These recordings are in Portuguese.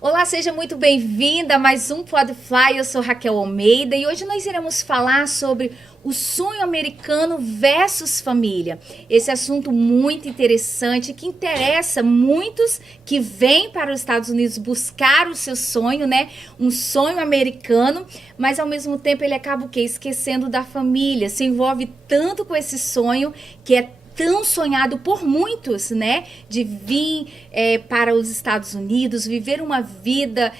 Olá, seja muito bem-vinda a mais um Podfly. Eu sou Raquel Almeida e hoje nós iremos falar sobre o sonho americano versus família. Esse assunto muito interessante que interessa muitos que vêm para os Estados Unidos buscar o seu sonho, né? Um sonho americano, mas ao mesmo tempo ele acaba o quê? Esquecendo da família, se envolve tanto com esse sonho que é tão sonhado por muitos, né, de vir para os Estados Unidos, viver uma vida,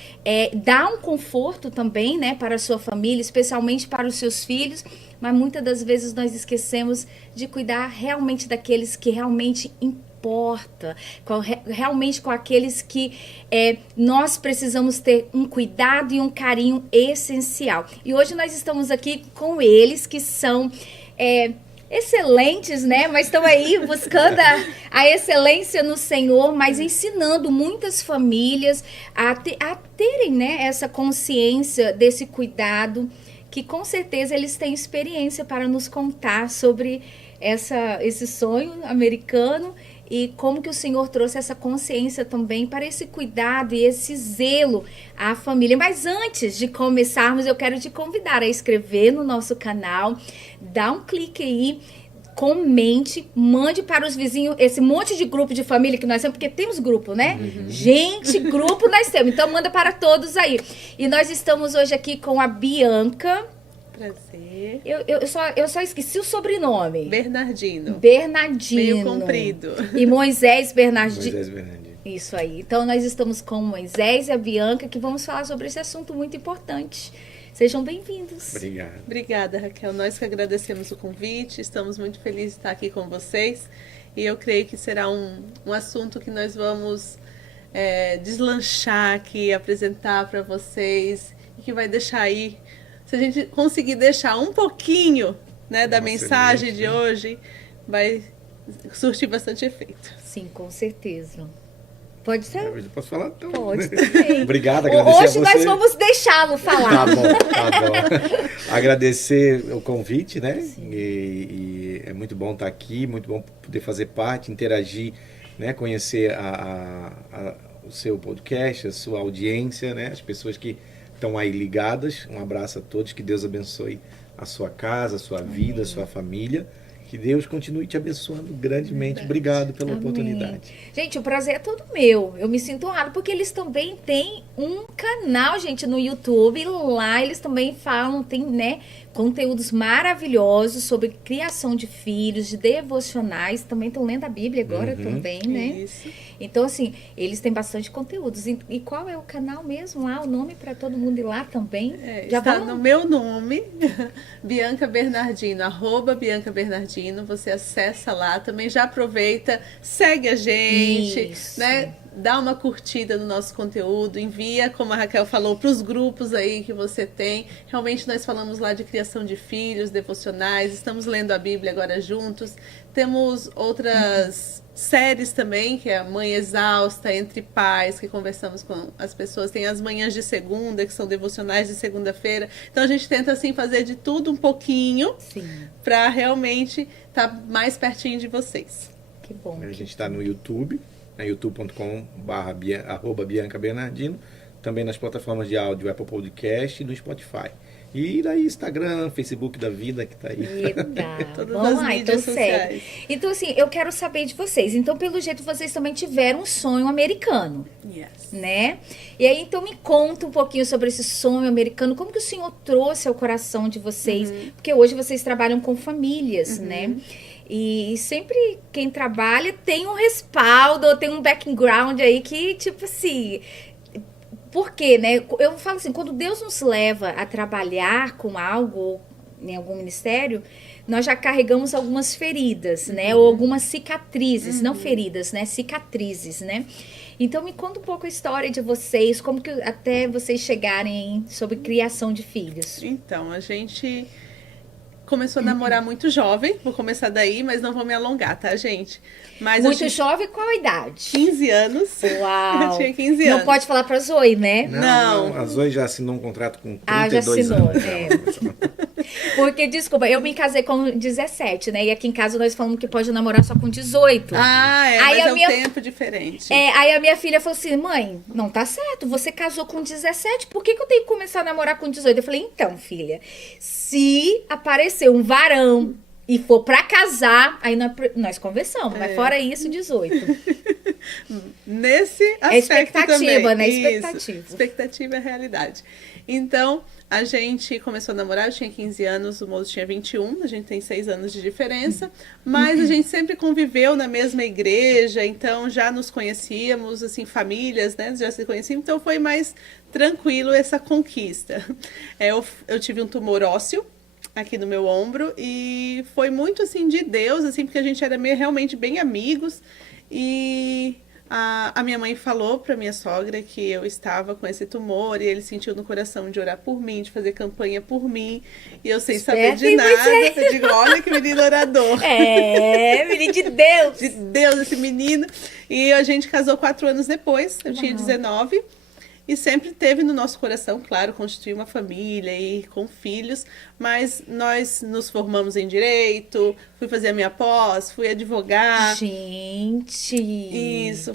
dar um conforto também, né, para a sua família, especialmente para os seus filhos, mas muitas das vezes nós esquecemos de cuidar realmente daqueles que realmente importa, realmente com aqueles que nós precisamos ter um cuidado e um carinho essencial. E hoje nós estamos aqui com eles que são excelentes, né? Mas estão aí buscando a excelência no Senhor, mas ensinando muitas famílias a terem, né, essa consciência desse cuidado, que com certeza eles têm experiência para nos contar sobre esse sonho americano e como que o Senhor trouxe essa consciência também para esse cuidado e esse zelo à família. Mas antes de começarmos, eu quero te convidar a inscrever no nosso canal, dá um clique aí, comente, mande para os vizinhos, esse monte de grupo de família que nós temos, porque temos grupo, né? Uhum. Gente, grupo nós temos, então manda para todos aí. E nós estamos hoje aqui com a Bianca. Prazer. Eu só esqueci o sobrenome. Bernardino. Meio comprido. E Moisés Bernardino. Moisés Bernardino. Isso aí. Então, nós estamos com o Moisés e a Bianca, que vamos falar sobre esse assunto muito importante. Sejam bem-vindos. Obrigado. Obrigada, Raquel. Nós que agradecemos o convite. Estamos muito felizes de estar aqui com vocês. E eu creio que será um assunto que nós vamos deslanchar aqui, apresentar para vocês. E que vai deixar aí, se a gente conseguir deixar um pouquinho, né, da mensagem de hoje, vai surtir bastante efeito. Sim, com certeza. Pode ser? Eu posso falar então? Pode também. Obrigado, agradecer hoje a você. Nós vamos deixá-lo falar. Tá bom. Agradecer o convite, né? E é muito bom estar aqui, muito bom poder fazer parte, interagir, né? Conhecer o seu podcast, a sua audiência, né? As pessoas que estão aí ligadas. Um abraço a todos, que Deus abençoe a sua casa, a sua vida, a sua família. Que Deus continue te abençoando grandemente. Obrigado pela oportunidade. Gente, o prazer é todo meu. Eu me sinto honrada porque eles também têm um canal, gente, no YouTube. E lá eles também falam, tem, né, conteúdos maravilhosos sobre criação de filhos, de devocionais. Também estão lendo a Bíblia agora também, né? Isso. Então, assim, eles têm bastante conteúdos. E qual é o canal mesmo lá? O nome para todo mundo ir lá também? Está no meu nome, Bianca Bernardino, @Bianca Bernardino. Você acessa lá, também já aproveita, segue a gente, né? Dá uma curtida no nosso conteúdo, envia, como a Raquel falou, para os grupos aí que você tem. Realmente nós falamos lá de criação de filhos, devocionais, estamos lendo a Bíblia agora juntos. Temos outras séries também, que é a Mãe Exausta, Entre Pais, que conversamos com as pessoas. Tem as manhãs de segunda, que são devocionais de segunda-feira. Então a gente tenta assim fazer de tudo um pouquinho para realmente estar mais pertinho de vocês. Que bom. A gente está no YouTube, youtube.com/Bianca Bernardino, também nas plataformas de áudio Apple Podcast e no Spotify. E daí Instagram, Facebook da vida que tá aí. Todas Vamos as lá, mídias então sociais. segue. Então, assim, eu quero saber de vocês. Então, pelo jeito, vocês também tiveram um sonho americano. Yes. Né? E aí, então, me conta um pouquinho sobre esse sonho americano. Como que o Senhor trouxe ao coração de vocês? Porque hoje vocês trabalham com famílias, né? E sempre quem trabalha tem um respaldo, tem um background aí que, tipo assim... Por quê, né? Eu falo assim, quando Deus nos leva a trabalhar com algo, em algum ministério, nós já carregamos algumas feridas, né? Ou algumas cicatrizes, não feridas, né? Cicatrizes, né? Então, me conta um pouco a história de vocês, como que até vocês chegarem sobre criação de filhos. Então, a gente... começou a namorar muito jovem. Vou começar daí, mas não vou me alongar, tá, gente? Mas Muito jovem, qual a idade? 15 anos. Uau! Eu tinha 15 anos. Não pode falar pra Zoe, né? Não. A Zoe já assinou um contrato com 32 Ah, já assinou, anos. Porque, desculpa, eu me casei com 17, né? E aqui em casa nós falamos que pode namorar só com 18. Ah, Aí mas a é um minha- tempo diferente. Aí a minha filha falou assim, mãe, não tá certo, você casou com 17, por que eu tenho que começar a namorar com 18? Eu falei, então, filha, se aparecer um varão e for pra casar, aí nós conversamos, mas fora isso, 18. Nesse aspecto expectativa, também. né? Isso. Expectativa. Expectativa é realidade. Então, a gente começou a namorar, eu tinha 15 anos, o moço tinha 21, a gente tem 6 anos de diferença, mas a gente sempre conviveu na mesma igreja, então já nos conhecíamos, assim, famílias, né? Já se conheciam, então foi mais tranquilo essa conquista. Eu tive um tumor ósseo aqui no meu ombro e foi muito, assim, de Deus, assim, porque a gente era realmente bem amigos e... A minha mãe falou para minha sogra que eu estava com esse tumor e ele sentiu no coração de orar por mim, de fazer campanha por mim. E eu sem saber de nada, eu digo, olha que menino orador. É, menino de Deus. De Deus, esse menino. E a gente casou 4 anos depois, eu tinha 19. E sempre teve no nosso coração, claro, constituir uma família e com filhos, mas nós nos formamos em direito, fui fazer a minha pós, fui advogar. Gente. Isso,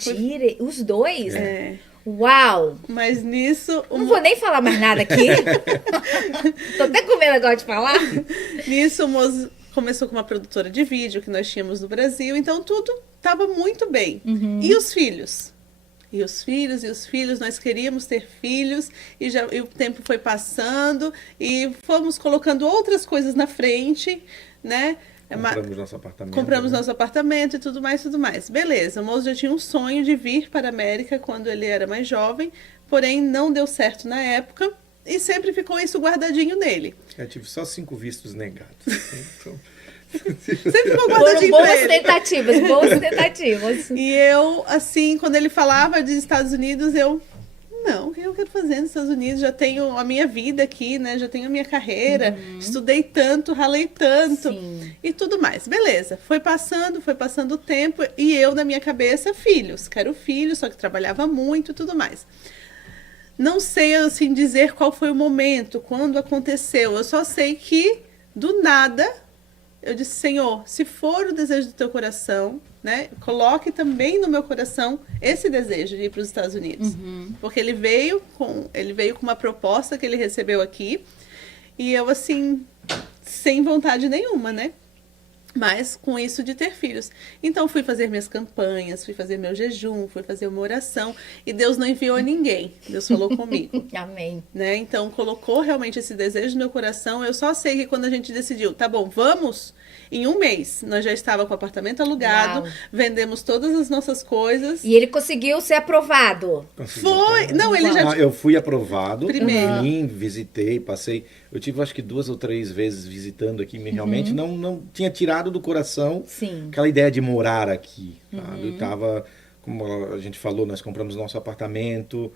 Os dois? É. Uau. Mas nisso... Não vou nem falar mais nada aqui. Tô até com medo agora de falar. Nisso, o moço começou com uma produtora de vídeo que nós tínhamos no Brasil, então tudo estava muito bem. E os filhos? E os filhos, nós queríamos ter filhos, e o tempo foi passando, e fomos colocando outras coisas na frente, né? Compramos nosso apartamento. Compramos nosso apartamento e tudo mais, tudo mais. Beleza, o moço já tinha um sonho de vir para a América quando ele era mais jovem, porém não deu certo na época, e sempre ficou isso guardadinho nele. Eu tive só 5 vistos negados. Então... Sempre ficou Foram guardadinho boas pra ele. tentativas, boas tentativas. E eu, assim, quando ele falava dos Estados Unidos, não, o que eu quero fazer nos Estados Unidos? Já tenho a minha vida aqui, né? Já tenho a minha carreira, estudei tanto, ralei tanto. Sim. E tudo mais. Beleza, foi passando o tempo e eu, na minha cabeça, filhos. Quero filhos, só que trabalhava muito e tudo mais. Não sei, assim, dizer qual foi o momento, quando aconteceu. Eu só sei que, do nada... Eu disse, Senhor, se for o desejo do teu coração, né, coloque também no meu coração esse desejo de ir para os Estados Unidos. Porque ele veio com uma proposta que ele recebeu aqui, e eu, assim, sem vontade nenhuma, né? Mas com isso de ter filhos. Então fui fazer minhas campanhas, fui fazer meu jejum, fui fazer uma oração, e Deus não enviou ninguém. Deus falou comigo. Amém. Né? Então colocou realmente esse desejo no meu coração. Eu só sei que quando a gente decidiu, tá bom, vamos, em 1 mês nós já estava com o apartamento alugado, Uau. vendemos todas as nossas coisas. E ele conseguiu ser aprovado. Foi! Não, ele já... Eu fui aprovado, Primeiro. vim, visitei, passei. Eu tive acho que 2 ou 3 vezes visitando aqui, mas realmente não tinha tirado do coração Sim. aquela ideia de morar aqui. Sabe? Eu tava, como a gente falou, nós compramos nosso apartamento,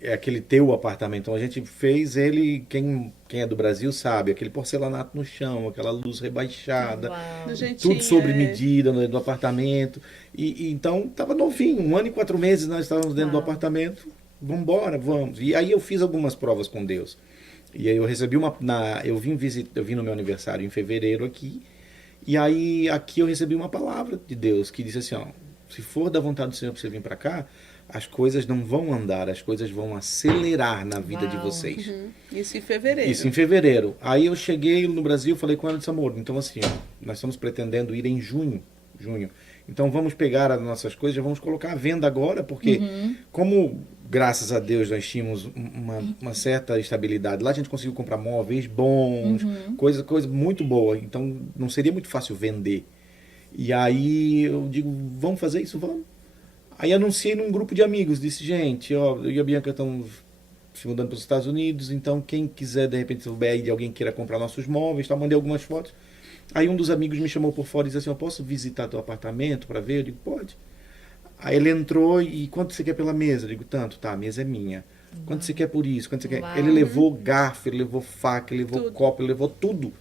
é aquele teu apartamento, então a gente fez ele, quem é do Brasil sabe, aquele porcelanato no chão, aquela luz rebaixada, Uau. Do jeitinho, tudo sobre medida do apartamento. E então estava novinho, 1 ano e 4 meses nós estávamos dentro do apartamento, vamos. E aí eu fiz algumas provas com Deus. E aí eu recebi eu vim no meu aniversário em fevereiro aqui, e aí aqui eu recebi uma palavra de Deus que disse assim, ó, se for da vontade do Senhor para você vir para cá, as coisas não vão andar, as coisas vão acelerar na vida de vocês. Isso em fevereiro. Isso em fevereiro. Aí eu cheguei no Brasil, falei com ela e disse, amor, então assim, ó, nós estamos pretendendo ir em junho. Então vamos pegar as nossas coisas, já vamos colocar à venda agora, porque como, graças a Deus, nós tínhamos uma certa estabilidade, lá a gente conseguiu comprar móveis bons, coisa muito boa, então não seria muito fácil vender. E aí eu digo, vamos fazer isso? Vamos. Aí anunciei num grupo de amigos, disse, gente, ó, eu e a Bianca estamos se mudando para os Estados Unidos, então quem quiser, de repente, souber aí de alguém que queira comprar nossos móveis, tá, mandei algumas fotos. Aí um dos amigos me chamou por fora e disse assim, eu posso visitar teu apartamento para ver? Eu digo, pode. Aí ele entrou e quanto você quer pela mesa? Eu digo, tanto, tá, a mesa é minha. Quanto você quer por isso? Quanto você quer? Ele levou garfo, ele levou faca, ele levou copo, ele levou tudo.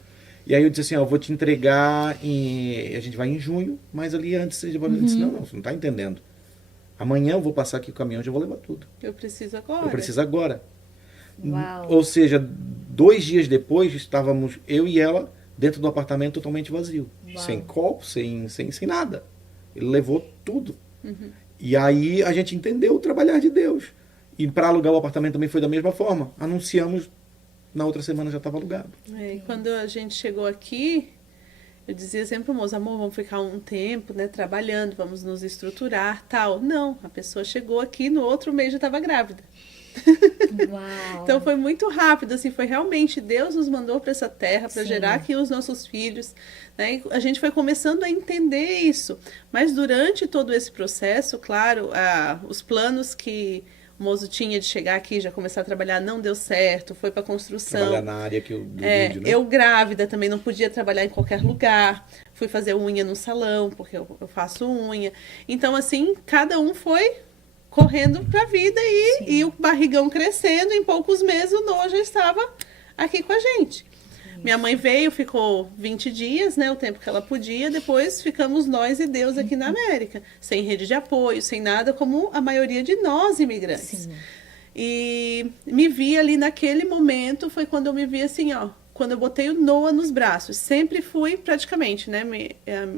E aí eu disse assim, ó, eu vou te entregar a gente vai em junho, mas ali antes você já vai... Eu disse, não, você não tá entendendo. Amanhã eu vou passar aqui com o caminhão e já vou levar tudo. Eu preciso agora. Eu preciso agora. Uau. Ou seja, 2 dias depois, estávamos eu e ela dentro do apartamento totalmente vazio. Uau. Sem copo, sem nada. Ele levou tudo. E aí a gente entendeu o trabalhar de Deus. E para alugar o apartamento também foi da mesma forma. Anunciamos, na outra semana já estava alugado. E quando a gente chegou aqui, eu dizia sempre pro moço, amor, vamos ficar um tempo, né, trabalhando, vamos nos estruturar, tal. Não, a pessoa chegou aqui, no outro mês já estava grávida. Uau. Então foi muito rápido, assim, foi realmente Deus nos mandou para essa terra para Sim. gerar aqui os nossos filhos, né? E a gente foi começando a entender isso, mas durante todo esse processo, claro, os planos que o moço tinha de chegar aqui, já começar a trabalhar, não deu certo, foi para construção. Trabalhar na área do vídeo, né? Eu grávida também não podia trabalhar em qualquer lugar, fui fazer unha no salão, porque eu faço unha. Então, assim, cada um foi correndo para a vida e o barrigão crescendo, em poucos meses o Noah já estava aqui com a gente. Minha mãe veio, ficou 20 dias, né, o tempo que ela podia, depois ficamos nós e Deus aqui na América, sem rede de apoio, sem nada, como a maioria de nós imigrantes. Sim. E me vi ali naquele momento, foi quando eu me vi assim, ó, quando eu botei o Noah nos braços. Sempre fui, praticamente, né,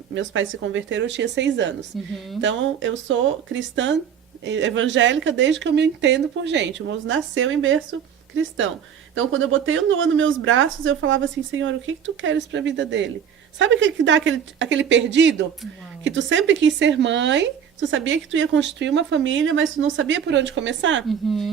meus pais se converteram, eu tinha 6 anos. Então, eu sou cristã evangélica desde que eu me entendo por gente. O moço nasceu em berço cristão. Então, quando eu botei o Noah nos meus braços, eu falava assim, Senhor, o que tu queres para a vida dele? Sabe o que dá aquele perdido? Uau. Que tu sempre quis ser mãe, tu sabia que tu ia constituir uma família, mas tu não sabia por onde começar?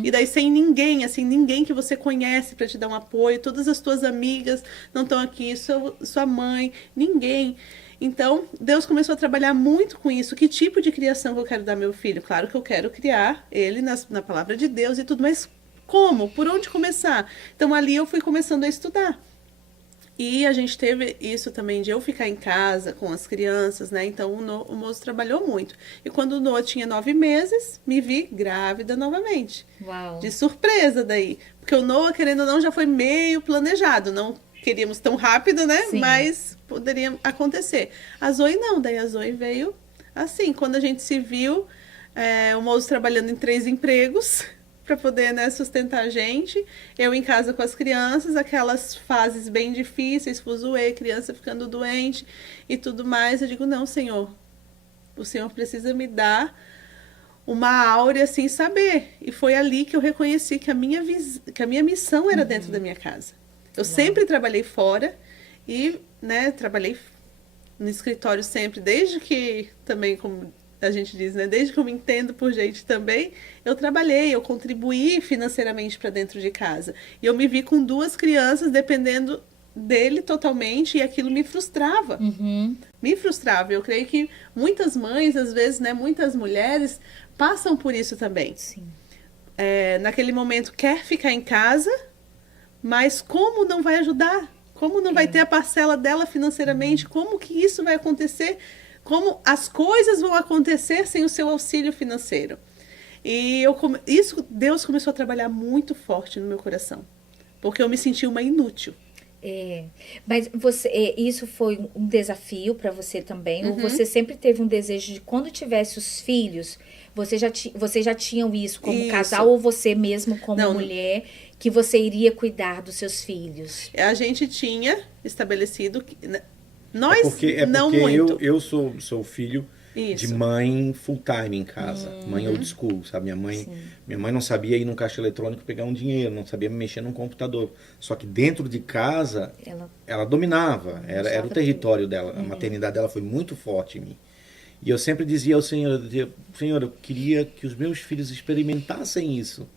E daí sem ninguém, assim, ninguém que você conhece para te dar um apoio, todas as tuas amigas não estão aqui, sua mãe, ninguém. Então, Deus começou a trabalhar muito com isso. Que tipo de criação que eu quero dar ao meu filho? Claro que eu quero criar ele na palavra de Deus e tudo, mas como? Por onde começar? Então, ali eu fui começando a estudar. E a gente teve isso também de eu ficar em casa com as crianças, né? Então, o moço trabalhou muito. E quando o Noah tinha 9 meses, me vi grávida novamente. Uau. De surpresa daí. Porque o Noah, querendo ou não, já foi meio planejado. Não queríamos tão rápido, né? Sim. Mas poderia acontecer. A Zoe não, daí a Zoe veio assim. Quando a gente se viu, o moço trabalhando em 3 empregos para poder, né, sustentar a gente. Eu em casa com as crianças, aquelas fases bem difíceis, fuzuê, criança ficando doente e tudo mais. Eu digo, não, Senhor, o Senhor precisa me dar uma áurea sem saber. E foi ali que eu reconheci que a minha missão era dentro da minha casa. Eu sempre trabalhei fora e, né, trabalhei no escritório sempre, desde que também, como a gente diz, né, desde que eu me entendo por gente também, eu trabalhei, eu contribuí financeiramente para dentro de casa. E eu me vi com 2 crianças dependendo dele totalmente e aquilo me frustrava. Me frustrava. Eu creio que muitas mães, às vezes, né, muitas mulheres passam por isso também. Sim. Naquele momento quer ficar em casa, mas como não vai ajudar? Como não vai ter a parcela dela financeiramente? Como que isso vai acontecer? Como as coisas vão acontecer sem o seu auxílio financeiro? E Deus começou a trabalhar muito forte no meu coração. Porque eu me senti uma inútil. Mas isso foi um desafio para você também? Ou você sempre teve um desejo de quando tivesse os filhos, vocês já tinham isso como casal ou você mesmo como mulher, que você iria cuidar dos seus filhos? A gente tinha estabelecido que nós porque não muito. Eu sou filho de mãe full time em casa, mãe old school, sabe? Minha mãe não sabia ir num caixa eletrônico pegar um dinheiro, não sabia mexer num computador. Só que dentro de casa ela dominava, era o território dela, a maternidade dela foi muito forte em mim. E eu sempre dizia ao Senhor, Senhor, eu queria que os meus filhos experimentassem isso.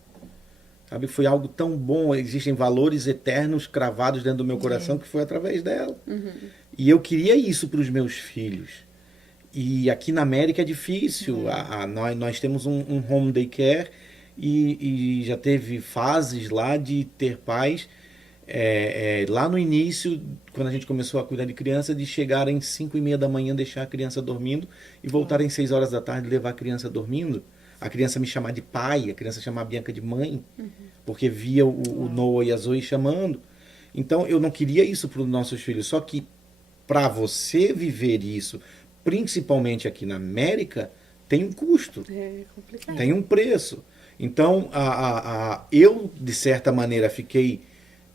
Sabe, foi algo tão bom, existem valores eternos cravados dentro do meu coração que foi através dela. E eu queria isso para os meus filhos. E aqui na América é difícil. Nós temos um home daycare e já teve fases lá de ter pais, lá no início, quando a gente começou a cuidar de criança, de chegarem 5:30 da manhã, deixar a criança dormindo e voltarem 6 horas da tarde, levar a criança dormindo. A criança me chamar de pai, a criança chamar a Bianca de mãe, porque via o Noah e a Zoe chamando. Então eu não queria isso para os nossos filhos. Só que para você viver isso, principalmente aqui na América, tem um custo, É complicado. tem um preço. Então eu, de certa maneira, fiquei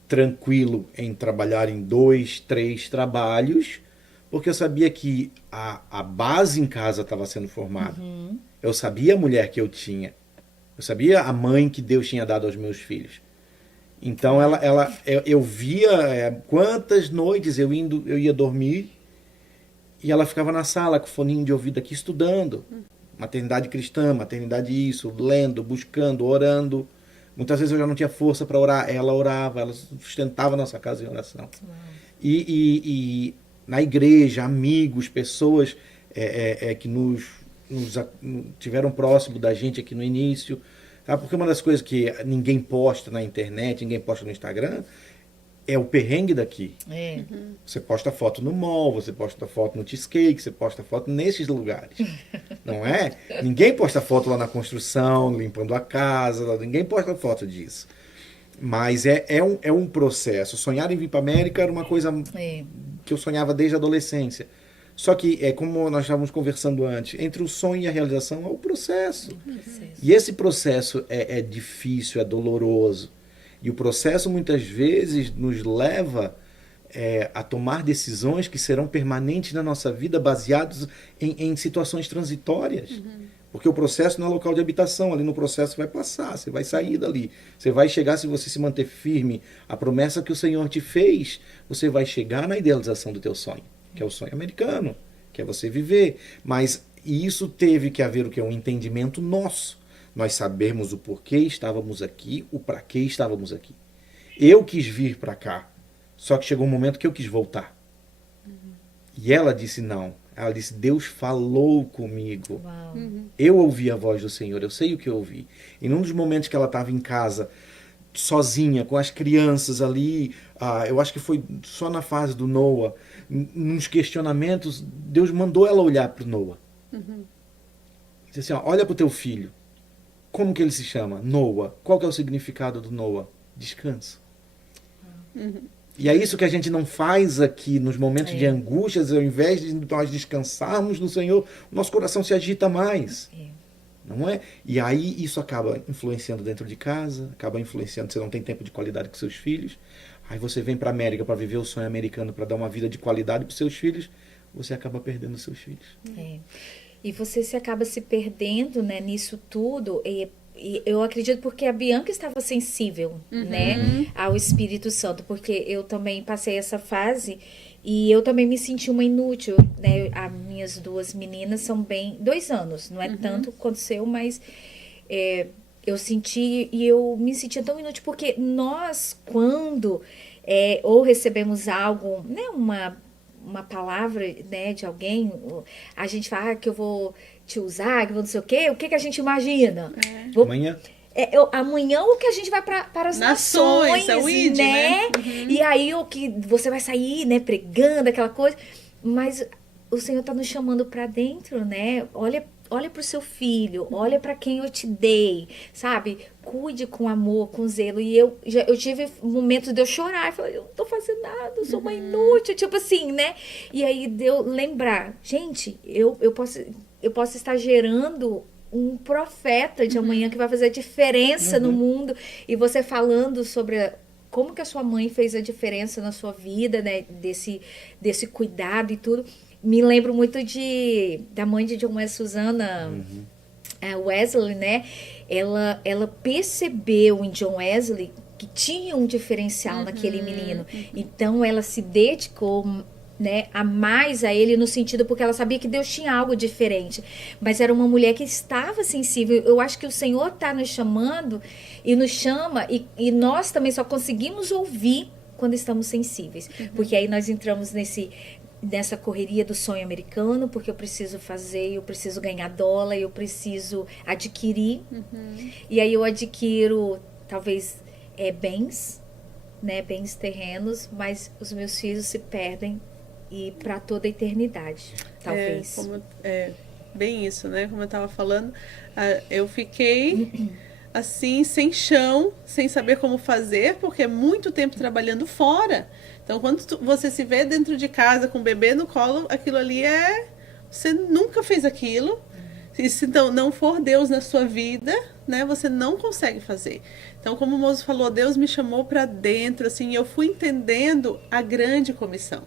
tranquilo em trabalhar em 2, 3 trabalhos, porque eu sabia que a base em casa estava sendo formada. Eu sabia a mulher que eu tinha. Eu sabia a mãe que Deus tinha dado aos meus filhos. Então eu via quantas noites eu ia dormir e ela ficava na sala com o foninho de ouvido aqui estudando. Maternidade cristã, maternidade isso, lendo, buscando, orando. Muitas vezes eu já não tinha força para orar. Ela orava, ela sustentava a nossa casa em oração. E na igreja, amigos, pessoas que nos tiveram próximo da gente aqui no início. Sabe? Porque uma das coisas que ninguém posta na internet, ninguém posta no Instagram, é o perrengue daqui. Você posta foto no mall, você posta foto no cheesecake, você posta foto nesses lugares. Não é? Ninguém posta foto lá na construção, limpando a casa, ninguém posta foto disso. Mas é um processo. Sonhar em vir para a América era uma coisa que eu sonhava desde a adolescência. Só que, como nós estávamos conversando antes, entre o sonho e a realização é o processo. E esse processo é difícil, é doloroso. E o processo, muitas vezes, nos leva a tomar decisões que serão permanentes na nossa vida, baseados em situações transitórias. Porque o processo não é local de habitação, ali no processo vai passar, você vai sair dali. Você vai chegar, se você se manter firme, a promessa que o Senhor te fez, você vai chegar na idealização do teu sonho, que é o sonho americano, que é você viver. Mas isso teve que haver o que? Um entendimento nosso. Nós sabermos o porquê estávamos aqui, o para que estávamos aqui. Eu quis vir para cá, só que chegou um momento que eu quis voltar. E ela disse não. Ela disse, Deus falou comigo. Eu ouvi a voz do Senhor, eu sei o que eu ouvi. E num dos momentos que ela estava em casa, sozinha, com as crianças ali, eu acho que foi só na fase do Noah, nos questionamentos, Deus mandou ela olhar para o Noah. Disse assim, olha para o teu filho. Como que ele se chama? Noah. Qual que é o significado do Noah? Descanso. E é isso que a gente não faz aqui nos momentos de angústias, ao invés de nós descansarmos no Senhor, o nosso coração se agita mais. Não é? E aí isso acaba influenciando dentro de casa, acaba influenciando, você não tem tempo de qualidade com seus filhos. Aí você vem para a América para viver o sonho americano, para dar uma vida de qualidade para os seus filhos, você acaba perdendo os seus filhos. E você se acaba se perdendo, né, nisso tudo. E eu acredito porque a Bianca estava sensível, né, ao Espírito Santo, porque eu também passei essa fase e eu também me senti uma inútil, né, as minhas 2 meninas são bem, 2 anos, não é tanto quanto o seu, mas eu senti, e eu me sentia tão inútil, porque nós, quando ou recebemos algo, né, uma palavra, né, de alguém, a gente fala que eu vou te usar, que eu vou não sei o que a gente imagina? Amanhã? Amanhã o que a gente vai para as nações, a WID, né? E aí o que você vai sair, né, pregando aquela coisa, mas o Senhor está nos chamando para dentro, né? Olha para o seu filho, olha para quem eu te dei, sabe? Cuide com amor, com zelo. E eu tive momentos de eu chorar, eu falei, eu não tô fazendo nada, eu sou uma inútil, tipo assim, né? E aí deu lembrar, gente, eu posso estar gerando um profeta de amanhã que vai fazer a diferença no mundo. E você falando sobre como que a sua mãe fez a diferença na sua vida, né? Desse cuidado e tudo. Me lembro muito da mãe de John Wesley, Susana Wesley, né? Ela percebeu em John Wesley que tinha um diferencial naquele menino. Então, ela se dedicou, né, a mais a ele no sentido porque ela sabia que Deus tinha algo diferente. Mas era uma mulher que estava sensível. Eu acho que o Senhor está nos chamando e nos chama e nós também só conseguimos ouvir quando estamos sensíveis. Porque aí nós entramos nessa correria do sonho americano, porque eu preciso fazer, eu preciso ganhar dólar, eu preciso adquirir. E aí eu adquiro, talvez, bens, né, bens terrenos, mas os meus filhos se perdem e para toda a eternidade, talvez. Bem isso, né? Como eu estava falando, eu fiquei assim, sem chão, sem saber como fazer, porque é muito tempo trabalhando fora. Então, quando você se vê dentro de casa com o bebê no colo, aquilo ali você nunca fez aquilo. E se então não for Deus na sua vida, né, você não consegue fazer. Então, como o moço falou, Deus me chamou para dentro, assim, e eu fui entendendo a grande comissão.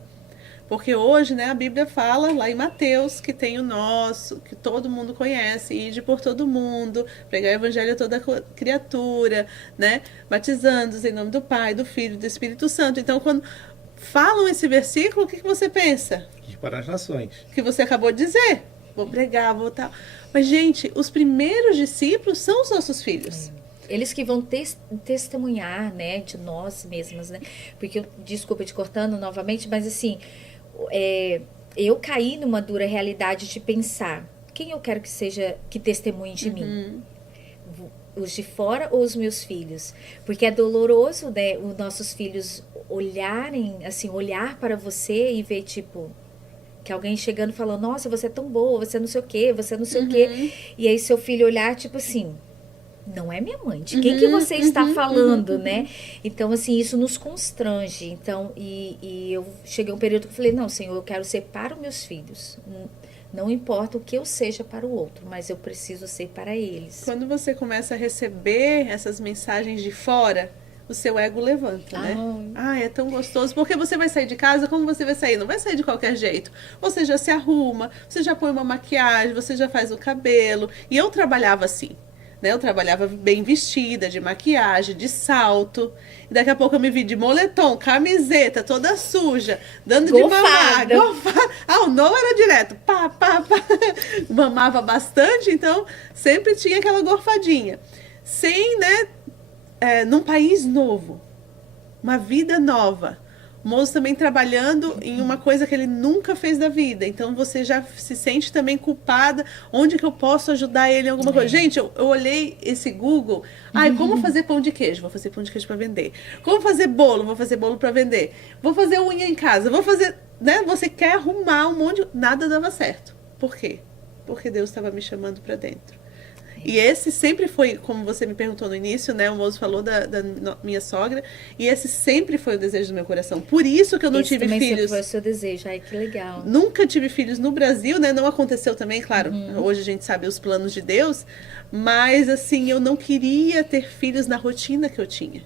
Porque hoje, né, a Bíblia fala lá em Mateus que tem o nosso, que todo mundo conhece, ide por todo mundo, pregar o evangelho a toda criatura, né, batizando-os em nome do Pai, do Filho e do Espírito Santo. Então, quando falam esse versículo, o que você pensa? Ir para as nações. Que você acabou de dizer. Vou pregar, vou tal. Mas, gente, os primeiros discípulos são os nossos filhos. Eles que vão testemunhar, né, de nós mesmas, né? Porque, desculpa te cortando novamente, mas assim, eu caí numa dura realidade de pensar, quem eu quero que seja, que testemunhe de mim? Os de fora ou os meus filhos? Porque é doloroso, né, os nossos filhos olharem, assim, olhar para você e ver, tipo, que alguém chegando falando, nossa, você é tão boa, você não sei o quê, você não sei o quê. E aí seu filho olhar, tipo assim, não é minha mãe, de quem que você está falando, né? Então, assim, isso nos constrange. Então, e eu cheguei a um período que eu falei, não, Senhor, eu quero ser para os meus filhos. Não importa o que eu seja para o outro, mas eu preciso ser para eles. Quando você começa a receber essas mensagens de fora, o seu ego levanta, né? É tão gostoso. Porque você vai sair de casa, como você vai sair? Não vai sair de qualquer jeito. Você já se arruma, você já põe uma maquiagem, você já faz o cabelo. E eu trabalhava assim, né? Eu trabalhava bem vestida, de maquiagem, de salto. E daqui a pouco eu me vi de moletom, camiseta, toda suja, dando Golfada. de mamar. O não era direto. Pá, pá, pá. Mamava bastante, então sempre tinha aquela gorfadinha. Sem, né? Num país novo, uma vida nova. O moço também trabalhando em uma coisa que ele nunca fez da vida. Então você já se sente também culpada. Onde que eu posso ajudar ele em alguma coisa? Gente, eu olhei esse Google. Como fazer pão de queijo? Vou fazer pão de queijo para vender. Como fazer bolo? Vou fazer bolo para vender. Vou fazer unha em casa. Vou fazer, né? Você quer arrumar um monte de... Nada dava certo. Por quê? Porque Deus estava me chamando para dentro. E esse sempre foi, como você me perguntou no início, né? O moço falou da minha sogra. E esse sempre foi o desejo do meu coração. Por isso que eu não tive filhos. Sempre foi o seu desejo. Ai, que legal. Nunca tive filhos no Brasil, né? Não aconteceu também, claro. Hoje a gente sabe os planos de Deus. Mas, assim, eu não queria ter filhos na rotina que eu tinha.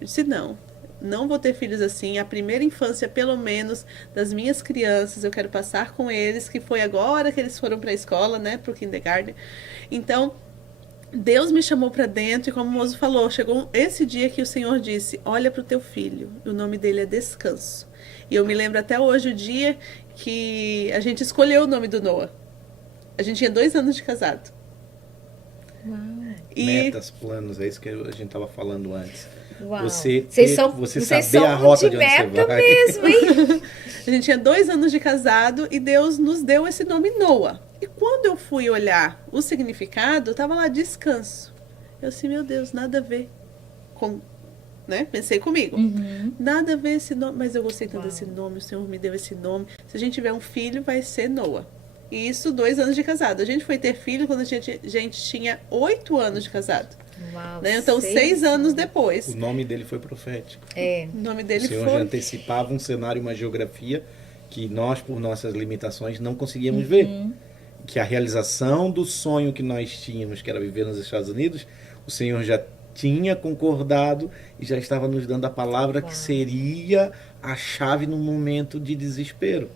Eu disse, não vou ter filhos assim. A primeira infância, pelo menos, das minhas crianças, eu quero passar com eles, que foi agora que eles foram para a escola, né? Para o kindergarten. Então, Deus me chamou para dentro e, como o moço falou, chegou esse dia que o Senhor disse, olha para o teu filho, e o nome dele é Descanso. E eu me lembro até hoje o dia que a gente escolheu o nome do Noah. A gente tinha 2 anos de casado. Uau. Metas, planos, é isso que a gente estava falando antes. Uau. Você saber a rota de onde meta você vai. mesmo, hein? A gente tinha 2 anos de casado e Deus nos deu esse nome Noah. E quando eu fui olhar o significado, estava lá Descanso. Eu assim, meu Deus, nada a ver com... Né? Pensei comigo. Nada a ver esse nome, mas eu gostei tanto desse nome, o Senhor me deu esse nome. Se a gente tiver um filho, vai ser Noah. E isso 2 anos de casado. A gente foi ter filho quando a gente tinha 8 anos de casado. Uau, Né? Então, 6 anos depois. O nome dele foi profético. O nome dele O Senhor já antecipava um cenário, uma geografia que nós, por nossas limitações, não conseguíamos ver. Que a realização do sonho que nós tínhamos, que era viver nos Estados Unidos, o Senhor já tinha concordado e já estava nos dando a palavra que seria a chave num momento de desespero.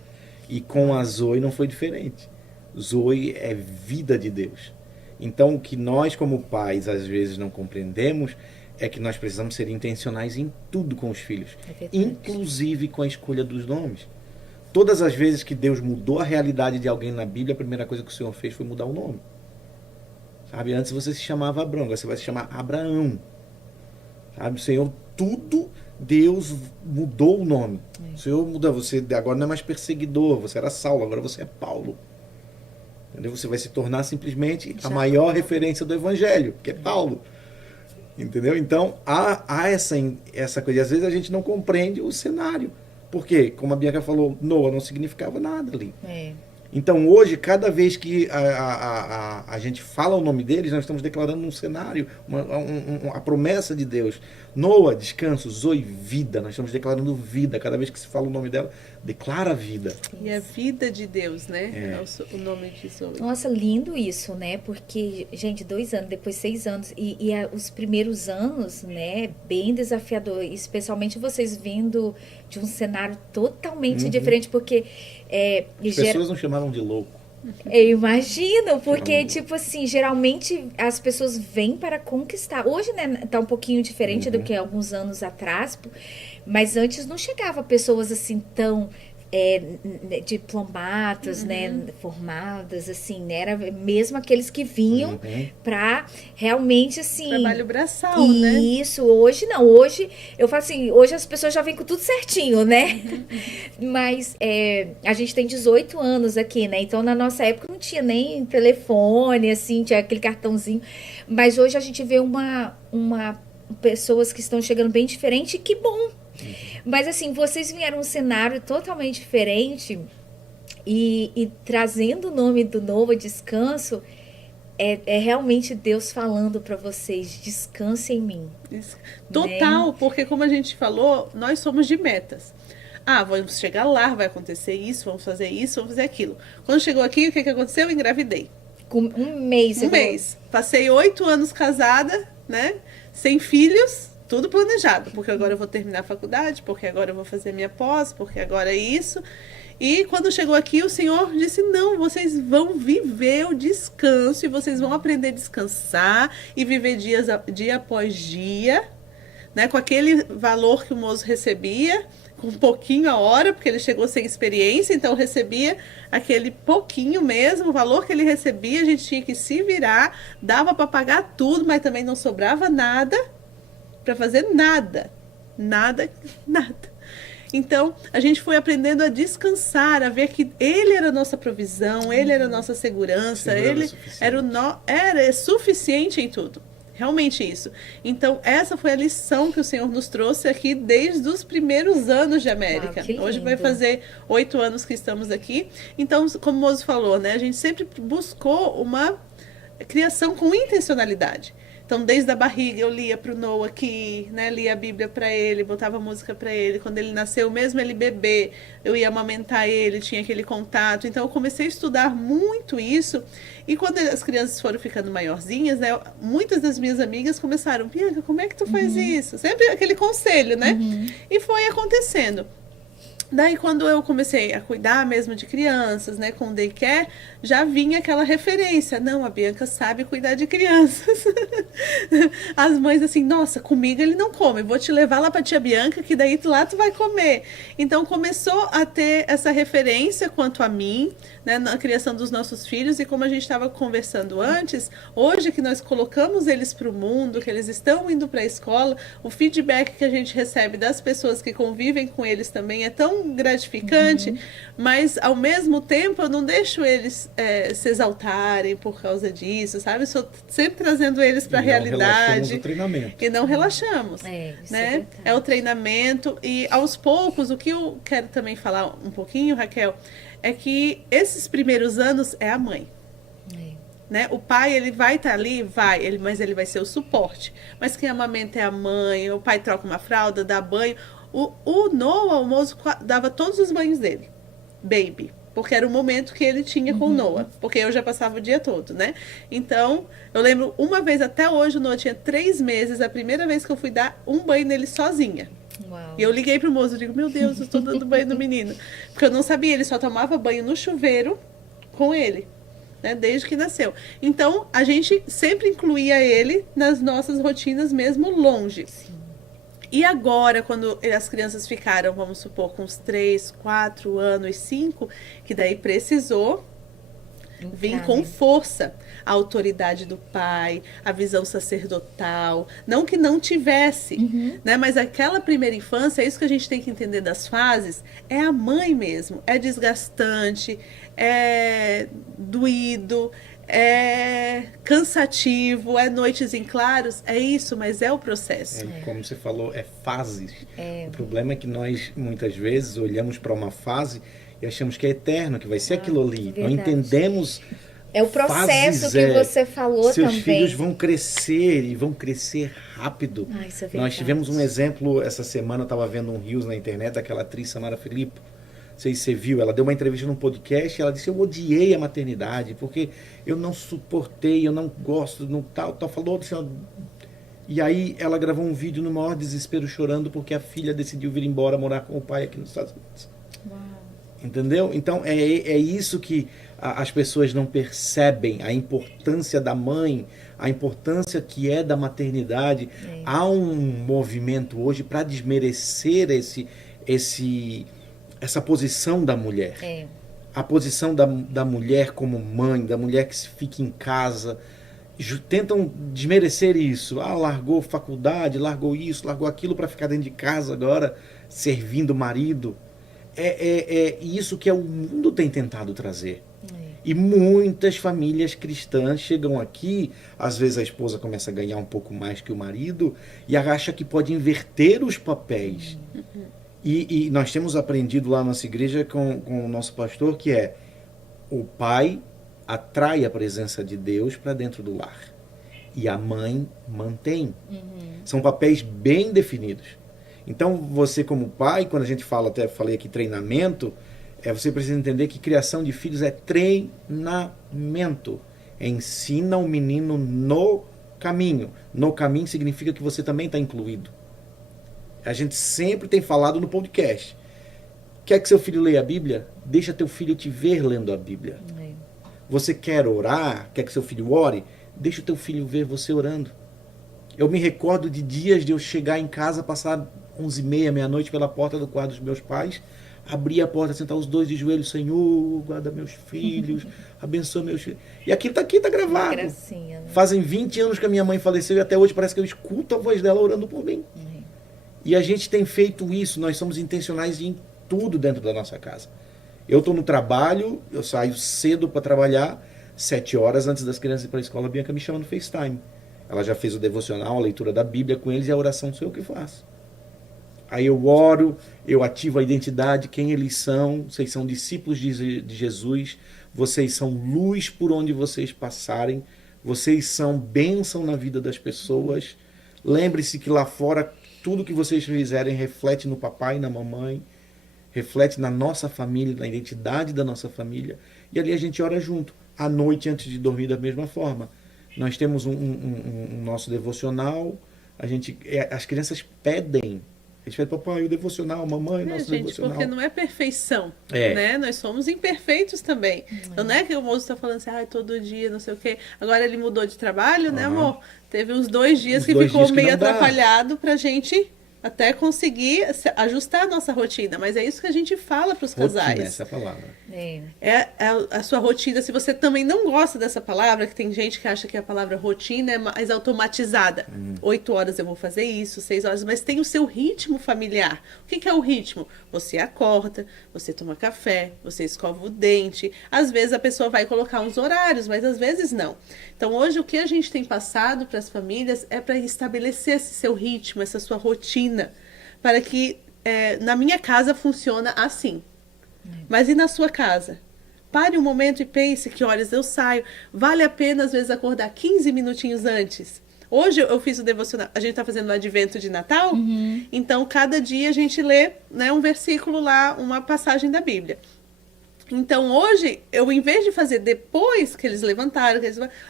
E com a Zoe não foi diferente. Zoe é vida de Deus. Então, o que nós, como pais, às vezes não compreendemos é que nós precisamos ser intencionais em tudo com os filhos, inclusive com a escolha dos nomes. Todas as vezes que Deus mudou a realidade de alguém na Bíblia, a primeira coisa que o Senhor fez foi mudar o nome. Sabe? Antes você se chamava Abraão, agora você vai se chamar Abraão. Sabe? O Senhor, tudo, Deus mudou o nome. O Senhor mudou, você agora não é mais perseguidor, você era Saulo, agora você é Paulo. Entendeu? Você vai se tornar simplesmente a maior referência do Evangelho, que é Paulo. Entendeu? Então, há essa coisa. E às vezes a gente não compreende o cenário. Por quê? Como a Bianca falou, Noah não significava nada ali. Então hoje, cada vez que a gente fala o nome deles, nós estamos declarando um cenário, a promessa de Deus. Noa, descanso, Zoe, vida. Nós estamos declarando vida. Cada vez que se fala o nome dela, declara vida. E a vida de Deus, né? É o nome de Zoe. Nossa, lindo isso, né? Porque, gente, 2 anos, depois 6 anos. Os primeiros anos, né? Bem desafiador. Especialmente vocês vindo de um cenário totalmente diferente. Porque... As pessoas não chamavam de louco. Eu imagino, porque, tipo assim, geralmente as pessoas vêm para conquistar. Hoje, né, tá um pouquinho diferente do que alguns anos atrás, mas antes não chegava pessoas assim tão diplomatas, né, formadas, assim, né, era mesmo aqueles que vinham para realmente, assim... Trabalho braçal, né? Isso, hoje não, hoje, eu falo assim, hoje as pessoas já vêm com tudo certinho, né? Mas a gente tem 18 anos aqui, né, então na nossa época não tinha nem telefone, assim, tinha aquele cartãozinho, mas hoje a gente vê pessoas que estão chegando bem diferente, e que bom. Mas assim, vocês vieram um cenário totalmente diferente e trazendo o nome do Novo Descanso, é realmente Deus falando para vocês, descanse em mim. Total, né? Porque como a gente falou, nós somos de metas. Vamos chegar lá, vai acontecer isso, vamos fazer isso, vamos fazer aquilo. Quando chegou aqui, o que aconteceu? Eu engravidei. Com um mês. Passei 8 anos casada, né? Sem filhos. Tudo planejado, porque agora eu vou terminar a faculdade, porque agora eu vou fazer minha pós, porque agora é isso. E quando chegou aqui, o Senhor disse, não, vocês vão viver o descanso e vocês vão aprender a descansar e viver dia após dia, né, com aquele valor que o moço recebia, com um pouquinho a hora, porque ele chegou sem experiência, então recebia aquele pouquinho mesmo, o valor que ele recebia, a gente tinha que se virar, dava para pagar tudo, mas também não sobrava nada para fazer nada. Então, a gente foi aprendendo a descansar, a ver que Ele era a nossa provisão, Ele era a nossa segurança, Ele era suficiente em tudo. Realmente isso. Então, essa foi a lição que o Senhor nos trouxe aqui desde os primeiros anos de América. Hoje vai fazer 8 anos que estamos aqui. Então, como o Mozo falou, né, a gente sempre buscou uma criação com intencionalidade. Então, desde a barriga, eu lia para o Noah aqui, né? Lia a Bíblia para ele, botava música para ele. Quando ele nasceu, mesmo ele bebê, eu ia amamentar ele, tinha aquele contato. Então, eu comecei a estudar muito isso. E quando as crianças foram ficando maiorzinhas, né? Muitas das minhas amigas começaram, Bianca, como é que tu faz isso? Sempre aquele conselho, né? E foi acontecendo. Daí, quando eu comecei a cuidar mesmo de crianças, né, com daycare, já vinha aquela referência. Não, a Bianca sabe cuidar de crianças. As mães assim, nossa, comigo ele não come, vou te levar lá pra tia Bianca, que daí lá tu vai comer. Então, começou a ter essa referência quanto a mim, né, na criação dos nossos filhos. E como a gente estava conversando antes, hoje que nós colocamos eles para o mundo, que eles estão indo para a escola, o feedback que a gente recebe das pessoas que convivem com eles também é tão gratificante, mas ao mesmo tempo eu não deixo eles se exaltarem por causa disso, sabe? Eu estou sempre trazendo eles para a realidade. Treinamento. E não relaxamos. Né? É o treinamento. E aos poucos, o que eu quero também falar um pouquinho, Raquel, é que esses primeiros anos é a mãe. Né? O pai, ele vai estar ali, mas ele vai ser o suporte. Mas quem amamenta é a mãe, o pai troca uma fralda, dá banho. O Noah, o moço, dava todos os banhos dele, baby, porque era o momento que ele tinha com o Noah, porque eu já passava o dia todo, né? Então, eu lembro, uma vez, até hoje, o Noah tinha 3 meses, a primeira vez que eu fui dar um banho nele sozinha. Uau. E eu liguei pro moço, eu digo, meu Deus, eu estou dando banho no menino. Porque eu não sabia, ele só tomava banho no chuveiro com ele, né, desde que nasceu. Então, a gente sempre incluía ele nas nossas rotinas, mesmo longe. Sim. E agora, quando as crianças ficaram, vamos supor, com uns 3, 4 anos, 5, que daí precisou vir com força a autoridade do pai, a visão sacerdotal, não que não tivesse, né? Mas aquela primeira infância, é isso que a gente tem que entender das fases, é a mãe mesmo, é desgastante, é doído, é cansativo, é noites em claros, é isso, mas é o processo. Como você falou, é fases. O problema é que nós, muitas vezes, olhamos para uma fase e achamos que é eterno, que vai ser aquilo ali. Verdade. Não entendemos. É o processo fases, que você falou seus também. Seus filhos vão crescer e vão crescer rápido. Isso é verdade. Nós tivemos um exemplo essa semana, eu estava vendo um Reels na internet, daquela atriz Samara Filippo. Não sei se você viu, ela deu uma entrevista num podcast e ela disse: eu odiei a maternidade, porque eu não suportei, eu não gosto, não tal, falou assim, ó. E aí ela gravou um vídeo no maior desespero, chorando, porque a filha decidiu vir embora morar com o pai aqui nos Estados Unidos. Uau. Entendeu? Então é isso que as pessoas não percebem, a importância da mãe, a importância que é da maternidade. Há um movimento hoje para desmerecer essa posição da mulher. A posição da mulher como mãe, da mulher que fica em casa. Tentam desmerecer isso. Largou faculdade, largou isso, largou aquilo para ficar dentro de casa agora, servindo o marido. É isso que o mundo tem tentado trazer. E muitas famílias cristãs chegam aqui, às vezes a esposa começa a ganhar um pouco mais que o marido e acha que pode inverter os papéis. E nós temos aprendido lá na nossa igreja com o nosso pastor que o pai atrai a presença de Deus para dentro do lar. E a mãe mantém. São papéis bem definidos. Então, você como pai, quando a gente fala, até falei aqui treinamento, você precisa entender que criação de filhos é treinamento. Ensina o menino no caminho. No caminho significa que você também está incluído. A gente sempre tem falado no podcast. Quer que seu filho leia a Bíblia? Deixa teu filho te ver lendo a Bíblia. Você quer orar? Quer que seu filho ore? Deixa o teu filho ver você orando. Eu me recordo de dias de eu chegar em casa, passar 11h30, meia-noite pela porta do quarto dos meus pais, abrir a porta, sentar os dois de joelhos: Senhor, guarda meus filhos, abençoa meus filhos. E aqui tá gravado. Gracinha, né? Fazem 20 anos que a minha mãe faleceu e até hoje parece que eu escuto a voz dela orando por mim. E a gente tem feito isso, nós somos intencionais em tudo dentro da nossa casa. Eu estou no trabalho, eu saio cedo para trabalhar, 7 horas antes das crianças ir para a escola, a Bianca me chama no FaceTime. Ela já fez o devocional, a leitura da Bíblia com eles, e a oração sou eu que faço. Aí eu oro, eu ativo a identidade, quem eles são. Vocês são discípulos de Jesus, vocês são luz por onde vocês passarem, vocês são bênção na vida das pessoas. Lembre-se que lá fora, tudo que vocês fizerem reflete no papai e na mamãe, reflete na nossa família, na identidade da nossa família. E ali a gente ora junto, à noite antes de dormir da mesma forma. Nós temos um nosso devocional, as crianças pedem. Eles pedem: papai, o devocional, mamãe, nosso devocional. Porque não é perfeição, né? Nós somos imperfeitos também. Então não é que o moço está falando assim: todo dia, não sei o quê. Agora ele mudou de trabalho, né, amor? Teve uns 2 dias que ficou meio atrapalhado pra gente até conseguir ajustar a nossa rotina. Mas é isso que a gente fala para os casais. Essa palavra. É a sua rotina. Se você também não gosta dessa palavra, que tem gente que acha que a palavra rotina é mais automatizada. 8 horas eu vou fazer isso, 6 horas, mas tem o seu ritmo familiar. O que é o ritmo? Você acorda, você toma café, você escova o dente. Às vezes a pessoa vai colocar uns horários, mas às vezes não. Então hoje o que a gente tem passado para as famílias é para estabelecer esse seu ritmo, essa sua rotina, para que na minha casa funciona assim. Mas e na sua casa? Pare um momento e pense: que horas eu saio? Vale a pena às vezes acordar 15 minutinhos antes? Hoje eu fiz o devocional, a gente está fazendo o advento de Natal, então cada dia a gente lê, né, um versículo lá, uma passagem da Bíblia. Então hoje, eu em vez de fazer depois que eles levantaram,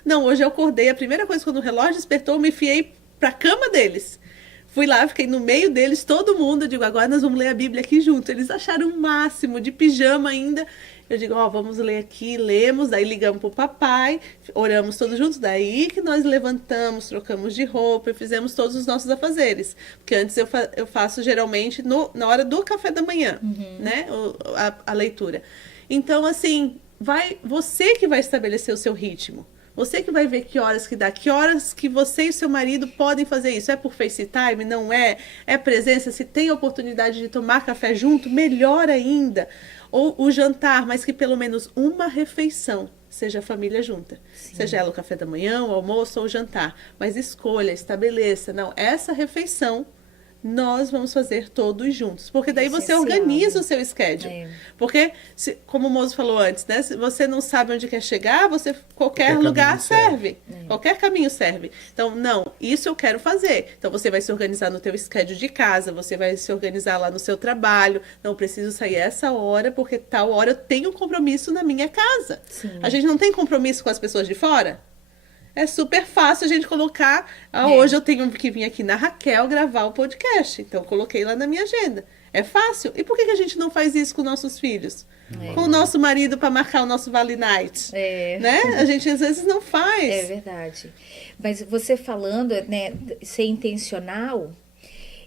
não, hoje eu acordei, a primeira coisa, quando o relógio despertou, eu me enfiei para a cama deles. Fui lá, fiquei no meio deles, todo mundo. Eu digo: agora nós vamos ler a Bíblia aqui junto. Eles acharam o máximo, de pijama ainda. Eu digo: vamos ler aqui, lemos. Daí ligamos pro papai, oramos todos juntos. Daí que nós levantamos, trocamos de roupa e fizemos todos os nossos afazeres. Porque antes eu faço geralmente na hora do café da manhã, né? A leitura. Então, assim, você que vai estabelecer o seu ritmo. Você que vai ver que horas que dá, que horas que você e seu marido podem fazer isso. É por FaceTime? Não é? É presença? Se tem a oportunidade de tomar café junto, melhor ainda. Ou o jantar, mas que pelo menos uma refeição seja a família junta. Sim. Seja ela o café da manhã, o almoço ou o jantar. Mas escolha, estabeleça. Não, essa refeição nós vamos fazer todos juntos. Porque daí você Essencial, organiza né? o seu schedule. É. Porque, como o Mozo falou antes, né? Se você não sabe onde quer chegar, qualquer caminho lugar serve. É. Qualquer caminho serve. Então, não, isso eu quero fazer. Então, você vai se organizar no teu schedule de casa, você vai se organizar lá no seu trabalho. Não preciso sair essa hora, porque tal hora eu tenho compromisso na minha casa. Sim. A gente não tem compromisso com as pessoas de fora? É super fácil a gente colocar. Hoje eu tenho que vir aqui na Raquel gravar o podcast. Então, eu coloquei lá na minha agenda. É fácil. E por que a gente não faz isso com nossos filhos? Com o nosso marido para marcar o nosso Vale Night? Né? A gente às vezes não faz. É verdade. Mas você falando, né, ser intencional.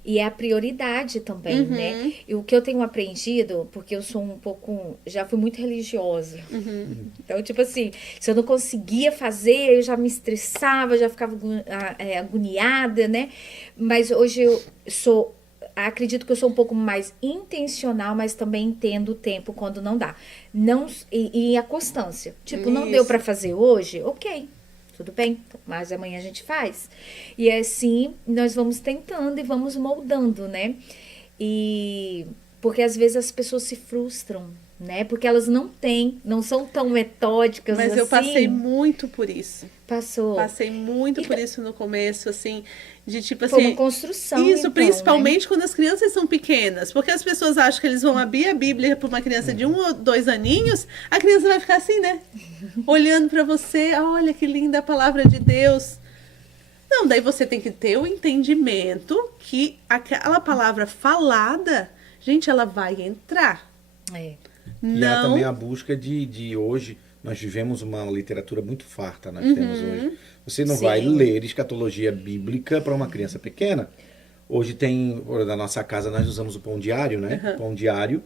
E é a prioridade também, né? E o que eu tenho aprendido, porque eu sou um pouco... Já fui muito religiosa. Então, tipo assim, se eu não conseguia fazer, eu já me estressava, já ficava agoniada, né? Mas hoje eu sou... Acredito que eu sou um pouco mais intencional, mas também entendo o tempo quando não dá. Não, e a constância. Tipo, não deu pra fazer hoje? Ok. Tudo bem, mas amanhã a gente faz. E assim, nós vamos tentando e vamos moldando, né? E porque às vezes as pessoas se frustram, né? Porque elas não são tão metódicas assim. Mas eu passei muito por isso. Passou. Passei muito por isso no começo, assim, de tipo assim... Foi uma construção, Isso, então, principalmente né? quando as crianças são pequenas. Porque as pessoas acham que eles vão abrir a Bíblia para uma criança de 1 ou 2 aninhos, a criança vai ficar assim, né? Olhando para você, olha que linda a palavra de Deus. Não, daí você tem que ter o entendimento que aquela palavra falada, gente, ela vai entrar. É. E há Não... também a busca de hoje, nós vivemos uma literatura muito farta, nós temos hoje. Você não Sim. vai ler escatologia bíblica para uma criança pequena. Hoje tem, na nossa casa nós usamos o pão diário, né? Pão diário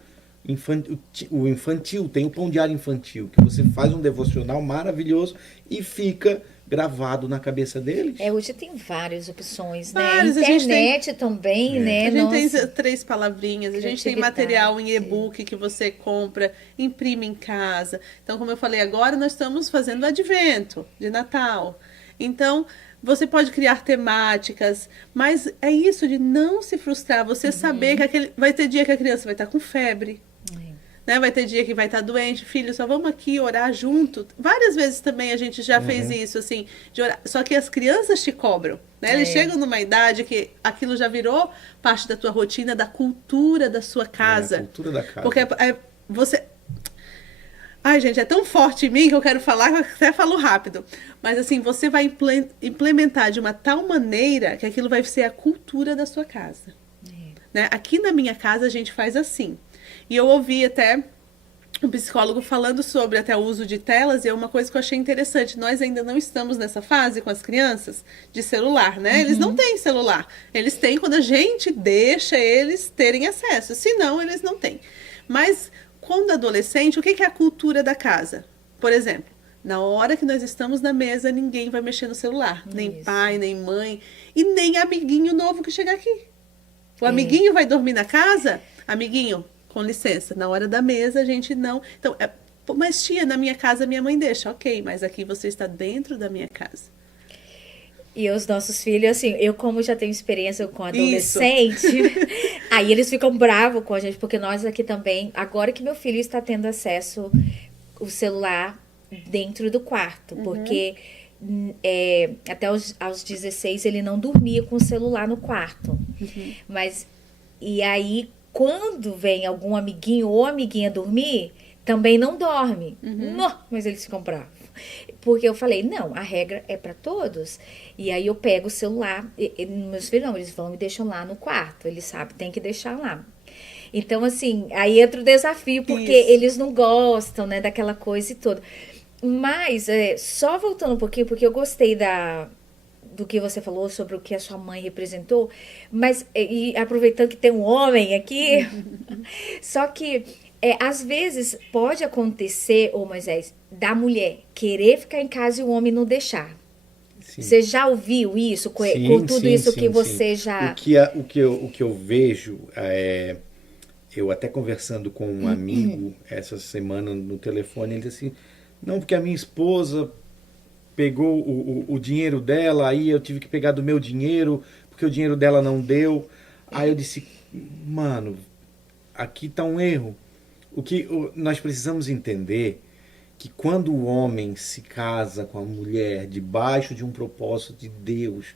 o infantil, tem o pão diário infantil, que você faz um devocional maravilhoso e fica gravado na cabeça deles. Hoje tem várias opções, Várias, né? a gente Internet também, né? A gente Nossa. tem 3 palavrinhas, a gente tem Criatividade. material em e-book que você compra, imprime em casa. Então, como eu falei agora, nós estamos fazendo advento de Natal. Então, você pode criar temáticas, mas é isso de não se frustrar, você saber que vai ter dia que a criança vai estar com febre. Né? Vai ter dia que vai estar doente, filho, só vamos aqui orar junto. Várias vezes também a gente já fez isso, assim, de orar. Só que as crianças te cobram, né? Eles chegam numa idade que aquilo já virou parte da tua rotina, da cultura da sua casa. A cultura da casa. Porque você... Ai, gente, é tão forte em mim que eu quero falar, que eu até falo rápido. Mas assim, você vai implementar de uma tal maneira que aquilo vai ser a cultura da sua casa. Né? Aqui na minha casa a gente faz assim. E eu ouvi até um psicólogo falando sobre até o uso de telas, e é uma coisa que eu achei interessante. Nós ainda não estamos nessa fase com as crianças de celular, né? Eles não têm celular. Eles têm quando a gente deixa eles terem acesso. Senão, eles não têm. Mas, quando adolescente, o que é a cultura da casa? Por exemplo, na hora que nós estamos na mesa, ninguém vai mexer no celular. Nem pai, nem mãe. E nem amiguinho novo que chegar aqui. O amiguinho vai dormir na casa? Amiguinho, com licença, na hora da mesa a gente não... Então, mas tia, na minha casa minha mãe deixa. Ok, mas aqui você está dentro da minha casa. E os nossos filhos, assim, eu como já tenho experiência com adolescente, aí eles ficam bravos com a gente, porque nós aqui também, agora que meu filho está tendo acesso ao celular dentro do quarto, porque até aos 16 ele não dormia com o celular no quarto. Mas, e aí, quando vem algum amiguinho ou amiguinha dormir, também não dorme. Não, mas eles ficam bravos. Porque eu falei, não, a regra é para todos. E aí eu pego o celular, meus filhos não, eles vão e deixam lá no quarto. Eles sabem, tem que deixar lá. Então, assim, aí entra o desafio, porque eles não gostam, né, daquela coisa e tudo. Mas, só voltando um pouquinho, porque eu gostei do que você falou sobre o que a sua mãe representou, mas, e aproveitando que tem um homem aqui, só que, às vezes, pode acontecer, Moisés, da mulher querer ficar em casa e o homem não deixar. Sim. Você já ouviu isso, com tudo isso que você já... O que eu vejo, eu até conversando com um amigo essa semana no telefone, ele disse assim, não, porque a minha esposa pegou o dinheiro dela, aí eu tive que pegar do meu dinheiro, porque o dinheiro dela não deu. Aí eu disse, mano, aqui tá um erro. Nós precisamos entender que quando o homem se casa com a mulher debaixo de um propósito de Deus,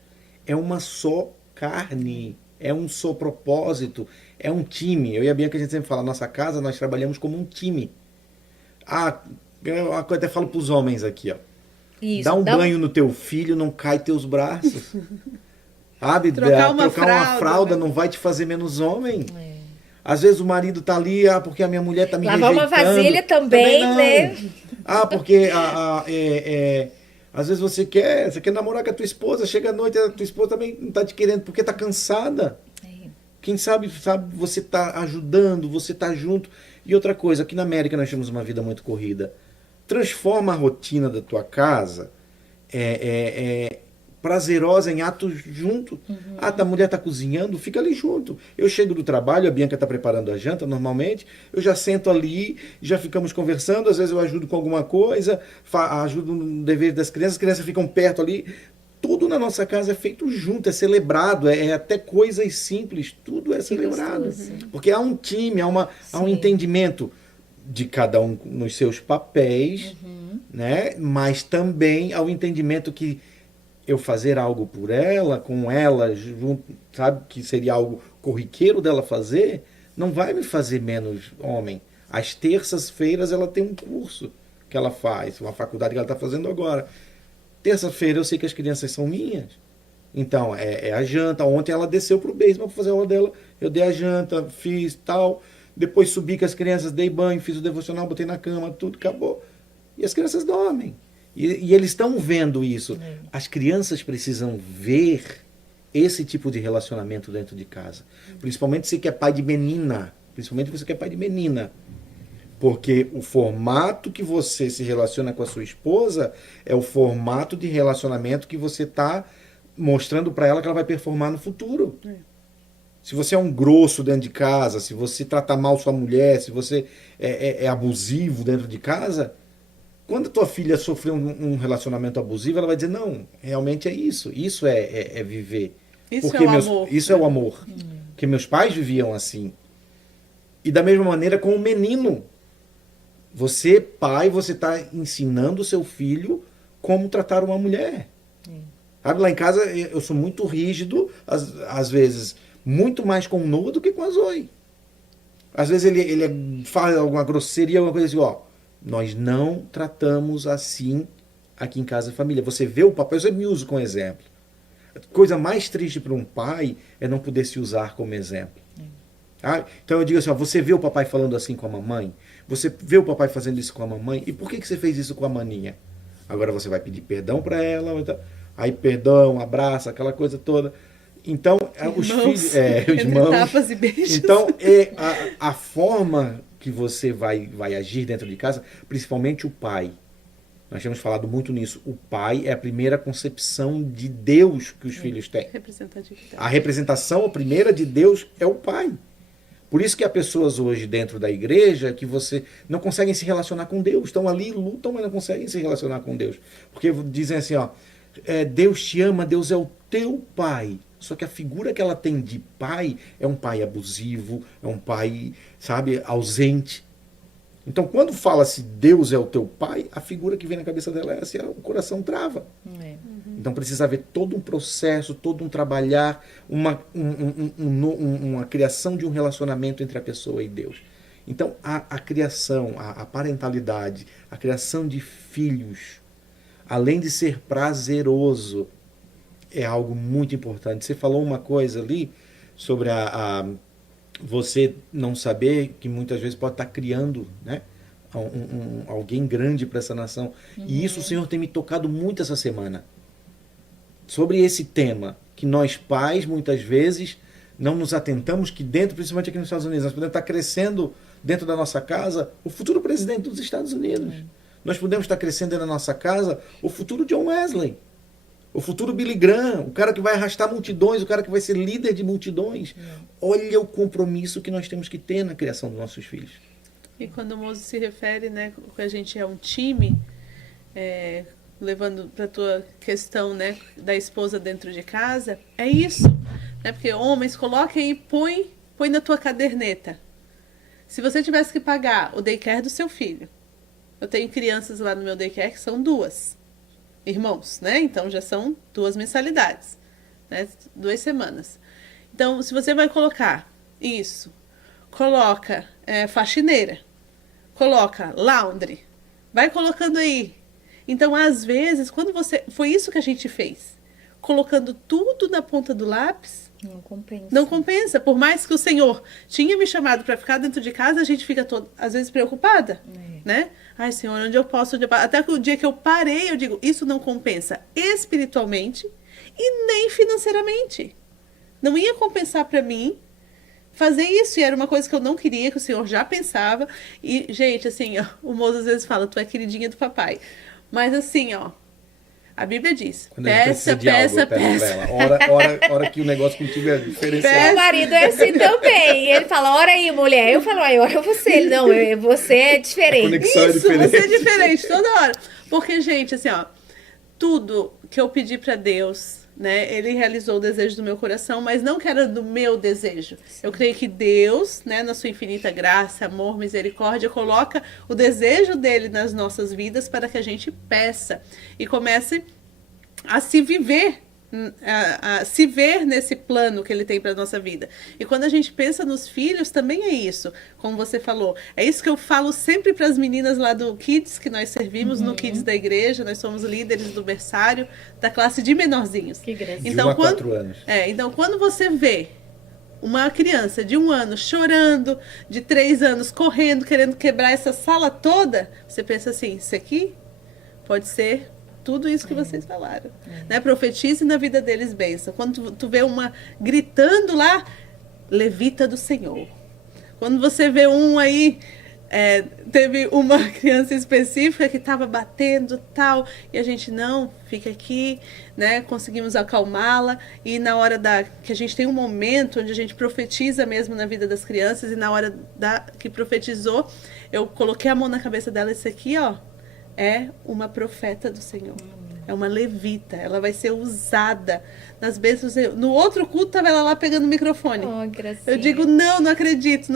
é uma só carne, é um só propósito, é um time. Eu e a Bianca, a gente sempre fala, nossa casa nós trabalhamos como um time. Eu até falo para os homens aqui, ó. Isso, dá um banho no teu filho, não cai teus braços. Sabe? Trocar uma fralda, né? Não vai te fazer menos homem. Às vezes o marido tá ali, porque a minha mulher tá me Lavar rejeitando. uma vasilha também né? Porque às vezes você quer namorar com a tua esposa, chega à noite, a tua esposa também não tá te querendo porque tá cansada. Quem sabe você tá ajudando, você tá junto. E outra coisa, aqui na América nós temos uma vida muito corrida. Transforma a rotina da tua casa prazerosa em atos junto. A mulher está cozinhando, fica ali junto. Eu chego do trabalho, a Bianca está preparando a janta normalmente, eu já sento ali, já ficamos conversando, às vezes eu ajudo com alguma coisa, ajudo no dever das crianças, as crianças ficam perto ali. Tudo na nossa casa é feito junto, é celebrado, até coisas simples, tudo é celebrado. Gostoso. Porque há um time, há um entendimento de cada um nos seus papéis, né? Mas também há o entendimento que eu fazer algo por ela, com ela, junto, sabe, que seria algo corriqueiro dela fazer, não vai me fazer menos homem. Às terças-feiras ela tem um curso que ela faz, uma faculdade que ela está fazendo agora. Terça-feira eu sei que as crianças são minhas. Então, é a janta. Ontem ela desceu pro basement para fazer a aula dela. Eu dei a janta, fiz tal. Depois subi com as crianças, dei banho, fiz o devocional, botei na cama, tudo, acabou. E as crianças dormem. E eles estão vendo isso. As crianças precisam ver esse tipo de relacionamento dentro de casa. Principalmente você que é pai de menina. Principalmente você que é pai de menina. Porque o formato que você se relaciona com a sua esposa é o formato de relacionamento que você está mostrando para ela que ela vai performar no futuro. Se você é um grosso dentro de casa, se você trata mal sua mulher, se você é abusivo dentro de casa, quando a tua filha sofrer um relacionamento abusivo, ela vai dizer, não, realmente é isso. Isso é viver. Isso porque é o amor. Isso é o amor. Porque meus pais viviam assim. E da mesma maneira com o menino. Você, pai, você está ensinando o seu filho como tratar uma mulher. Sabe, lá em casa eu sou muito rígido, às vezes, muito mais com o Noah do que com a Zoe. Às vezes ele faz alguma grosseria, alguma coisa assim, nós não tratamos assim aqui em casa e família. Você vê o papai, eu me uso como exemplo. A coisa mais triste para um pai é não poder se usar como exemplo. Então eu digo assim, você vê o papai falando assim com a mamãe, você vê o papai fazendo isso com a mamãe, e por que você fez isso com a maninha? Agora você vai pedir perdão para ela, aí perdão, abraço, aquela coisa toda. Então, os filhos... irmãos, tapas e beijos. Então, a forma que você vai agir dentro de casa, principalmente o pai. Nós temos falado muito nisso. O pai é a primeira concepção de Deus que os filhos têm. A representação, a primeira de Deus, é o pai. Por isso que há pessoas hoje dentro da igreja que você não conseguem se relacionar com Deus. Estão ali, lutam, mas não conseguem se relacionar com Deus. Porque dizem assim, Deus te ama, Deus é o teu pai. Só que a figura que ela tem de pai é um pai abusivo, é um pai, sabe, ausente. Então, quando fala-se Deus é o teu pai, a figura que vem na cabeça dela é assim, o coração trava. Então, precisa haver todo um processo, todo um trabalhar, uma criação de um relacionamento entre a pessoa e Deus. Então, a criação, a parentalidade, a criação de filhos, além de ser prazeroso, é algo muito importante. Você falou uma coisa ali sobre você não saber que muitas vezes pode estar criando, né, alguém grande para essa nação. E isso o Senhor tem me tocado muito essa semana. Sobre esse tema, que nós pais, muitas vezes, não nos atentamos que dentro, principalmente aqui nos Estados Unidos, nós podemos estar crescendo dentro da nossa casa o futuro presidente dos Estados Unidos. Nós podemos estar crescendo dentro da nossa casa o futuro John Wesley. O futuro Billy Graham, o cara que vai arrastar multidões, o cara que vai ser líder de multidões. Olha o compromisso que nós temos que ter na criação dos nossos filhos. E quando o Moço se refere, né, que a gente é um time, levando para a tua questão, né, da esposa dentro de casa, é isso. né? Porque homens, coloquem e põe na tua caderneta. Se você tivesse que pagar o daycare do seu filho, eu tenho crianças lá no meu daycare que são 2 irmãos, né? Então já são 2 mensalidades, né? 2 semanas. Então, se você vai colocar isso, coloca faxineira, coloca laundry, vai colocando aí. Então, às vezes, quando você... Foi isso que a gente fez. Colocando tudo na ponta do lápis, não compensa. Não compensa. Por mais que o Senhor tinha me chamado para ficar dentro de casa, a gente fica, às vezes, preocupada. Né? Ai, Senhor, onde eu posso? Até que o dia que eu parei, eu digo, isso não compensa espiritualmente e nem financeiramente. Não ia compensar para mim fazer isso. E era uma coisa que eu não queria, que o Senhor já pensava. E, gente, assim, ó, o moço às vezes fala, tu é queridinha do papai. Mas assim, ó, a Bíblia diz, peça. Hora que o negócio contigo é diferenciado. Meu marido é assim também. Ele fala, ora aí, mulher. Eu falo, ora você. Ele, não, você é diferente. A conexão isso, é diferente. Você é diferente toda hora. Porque, gente, assim, ó, tudo que eu pedi para Deus, né, ele realizou o desejo do meu coração, mas não que era do meu desejo. Sim. Eu creio que Deus, né, na sua infinita graça, amor, misericórdia, coloca o desejo dele nas nossas vidas para que a gente peça e comece a se viver, a se ver nesse plano que ele tem para a nossa vida. E quando a gente pensa nos filhos, também é isso, como você falou. É isso que eu falo sempre para as meninas lá do Kids, que nós servimos no Kids da igreja, nós somos líderes do berçário, da classe de menorzinhos. Que graça. Então, de 1 a 4 anos. Então, quando você vê uma criança de 1 ano chorando, de 3 anos correndo, querendo quebrar essa sala toda, você pensa assim, isso aqui pode ser tudo isso que vocês falaram. Né? Profetize na vida deles bênção. Quando tu vê uma gritando lá, levita do Senhor. Quando você vê um aí, teve uma criança específica que estava batendo tal, e a gente não, fica aqui, né? Conseguimos acalmá-la, e na hora que a gente tem um momento onde a gente profetiza mesmo na vida das crianças, e na hora que profetizou, eu coloquei a mão na cabeça dela, isso aqui, ó, é uma profeta do Senhor. É uma levita. Ela vai ser usada nas bênçãos. No outro culto, estava ela lá pegando o microfone. Eu digo, não acredito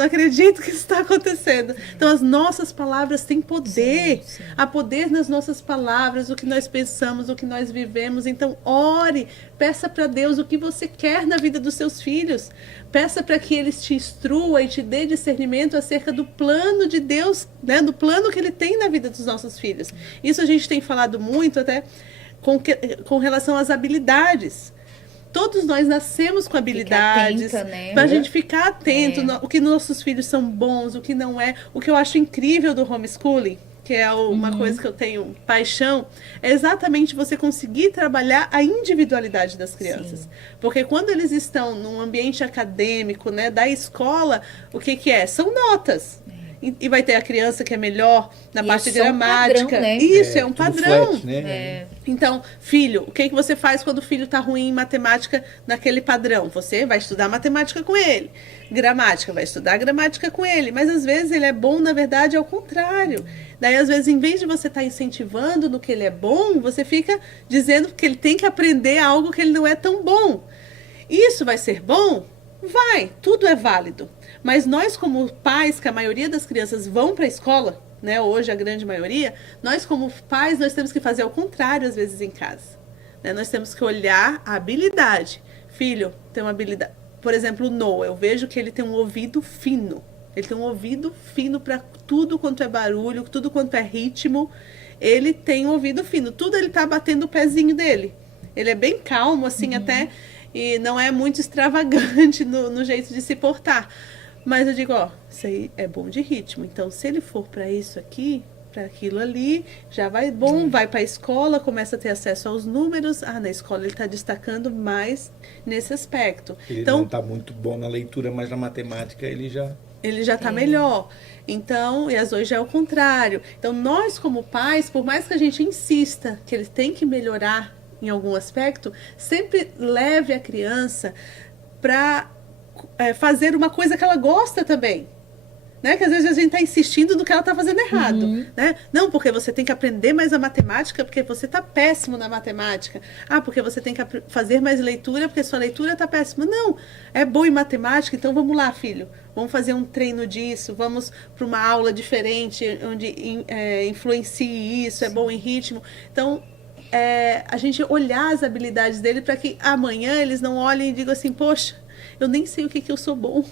que isso está acontecendo. Então, as nossas palavras têm poder. Sim. Há poder nas nossas palavras, o que nós pensamos, o que nós vivemos. Então, ore, peça para Deus o que você quer na vida dos seus filhos. Peça para que eles te instrua e te dê discernimento acerca do plano de Deus, né? Do plano que Ele tem na vida dos nossos filhos. Isso a gente tem falado muito até com relação às habilidades. Todos nós nascemos com habilidades, para a gente ficar atento, o que nossos filhos são bons, o que não é. O que eu acho incrível do homeschooling, que é uma coisa que eu tenho paixão, é exatamente você conseguir trabalhar a individualidade das crianças. Sim. Porque quando eles estão num ambiente acadêmico, né, da escola, o que é? São notas. E vai ter a criança que é melhor na parte gramática. Padrão, né? Isso, é um padrão. Flat, né? Então, filho, o que você faz quando o filho está ruim em matemática naquele padrão? Você vai estudar matemática com ele. Gramática, vai estudar gramática com ele. Mas às vezes ele é bom, na verdade, ao contrário. Daí, às vezes, em vez de você estar incentivando no que ele é bom, você fica dizendo que ele tem que aprender algo que ele não é tão bom. Isso vai ser bom? Vai, tudo é válido. Mas nós, como pais, que a maioria das crianças vão para a escola, né, hoje a grande maioria, nós como pais, nós temos que fazer ao contrário às vezes em casa. Né? Nós temos que olhar a habilidade. Filho, tem uma habilidade. Por exemplo, o Noah, eu vejo que ele tem um ouvido fino. Ele tem um ouvido fino para tudo quanto é barulho, tudo quanto é ritmo. Ele tem um ouvido fino. Tudo ele tá batendo o pezinho dele. Ele é bem calmo, assim, até, e não é muito extravagante no jeito de se portar. Mas eu digo, ó, isso aí é bom de ritmo. Então, se ele for para isso aqui, para aquilo ali, já vai bom, vai para a escola, começa a ter acesso aos números. Na escola ele está destacando mais nesse aspecto. Ele então, não está muito bom na leitura, mas na matemática ele já está melhor. Então, e às vezes já é o contrário. Então, nós como pais, por mais que a gente insista que ele tem que melhorar em algum aspecto, sempre leve a criança para fazer uma coisa que ela gosta também. né? Que às vezes a gente está insistindo no que ela está fazendo errado, né? Não, porque você tem que aprender mais a matemática, porque você está péssimo na matemática. Ah, porque você tem que fazer mais leitura, porque sua leitura está péssima. Não, é bom em matemática, então vamos lá, filho. Vamos fazer um treino disso, vamos para uma aula diferente, onde influencie isso, é bom em ritmo. Então, a gente olhar as habilidades dele para que amanhã eles não olhem e digam assim, poxa, eu nem sei o que eu sou bom.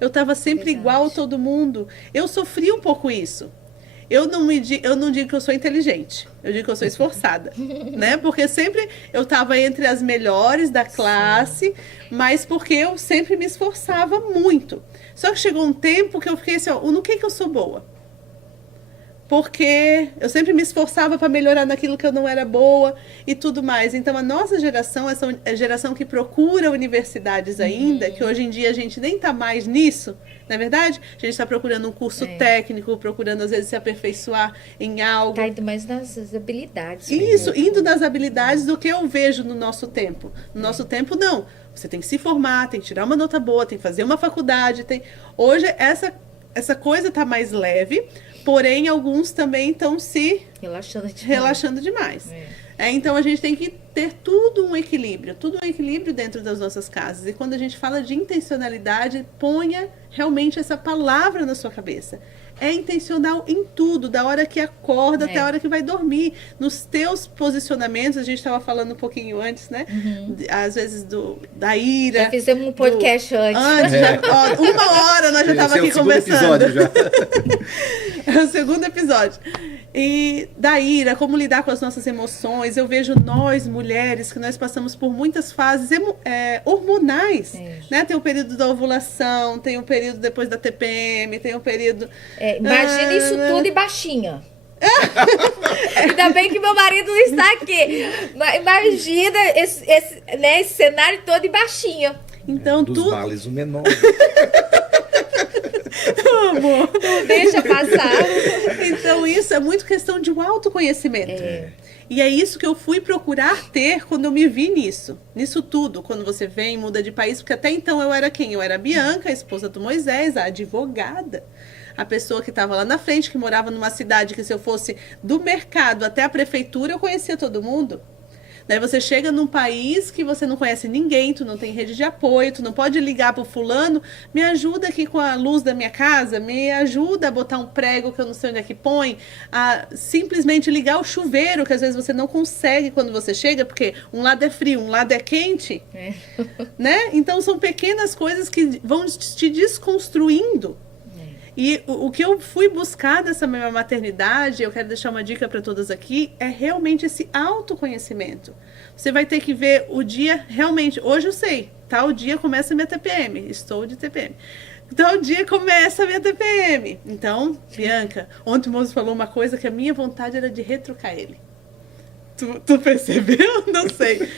Eu estava sempre igual a todo mundo. Eu sofri um pouco isso. Eu não digo que eu sou inteligente, eu digo que eu sou esforçada, né? Porque sempre eu estava entre as melhores da classe, mas porque eu sempre me esforçava muito. Só que chegou um tempo que eu fiquei assim, ó, no que eu sou boa? Porque eu sempre me esforçava para melhorar naquilo que eu não era boa e tudo mais. Então, a nossa geração, essa geração que procura universidades ainda, que hoje em dia a gente nem está mais nisso, não é verdade? A gente está procurando um curso técnico, procurando, às vezes, se aperfeiçoar em algo. Está indo mais nas habilidades. Isso, indo nas habilidades do que eu vejo no nosso tempo. No nosso tempo, não. Você tem que se formar, tem que tirar uma nota boa, tem que fazer uma faculdade. Hoje, essa coisa está mais leve, porém, alguns também estão se relaxando demais. Então, a gente tem que ter tudo um equilíbrio dentro das nossas casas. E quando a gente fala de intencionalidade, ponha realmente essa palavra na sua cabeça. É intencional em tudo, da hora que acorda até a hora que vai dormir. Nos teus posicionamentos, a gente estava falando um pouquinho antes, né? Às vezes da ira. Já fizemos um podcast antes. Uma hora nós já estávamos aqui conversando. Episódio já. É o segundo episódio. E da ira, como lidar com as nossas emoções. Eu vejo nós, mulheres, que nós passamos por muitas fases hormonais. Né? Tem o período da ovulação, tem o período depois da TPM, tem o período... Imagina isso tudo e baixinha. Ainda bem que meu marido não está aqui. Imagina esse cenário todo e baixinha. Então, dos males o menor. Amor. Não deixa passar. Então, isso é muito questão de um autoconhecimento. E é isso que eu fui procurar ter quando eu me vi nisso tudo. Quando você vem, muda de país, porque até então eu era quem? Eu era a Bianca, a esposa do Moisés, a advogada. A pessoa que estava lá na frente, que morava numa cidade que se eu fosse do mercado até a prefeitura, eu conhecia todo mundo. Daí você chega num país que você não conhece ninguém, tu não tem rede de apoio, tu não pode ligar pro fulano, me ajuda aqui com a luz da minha casa, me ajuda a botar um prego que eu não sei onde é que põe, a simplesmente ligar o chuveiro, que às vezes você não consegue quando você chega, porque um lado é frio, um lado é quente, né? Então são pequenas coisas que vão te desconstruindo. E o que eu fui buscar dessa minha maternidade, eu quero deixar uma dica para todas aqui, é realmente esse autoconhecimento. Você vai ter que ver o dia realmente. Hoje eu sei, tal dia começa a minha TPM, estou de TPM. Tal dia começa a minha TPM. Então, Bianca, ontem o moço falou uma coisa que a minha vontade era de retrucar ele. Tu percebeu? Não sei.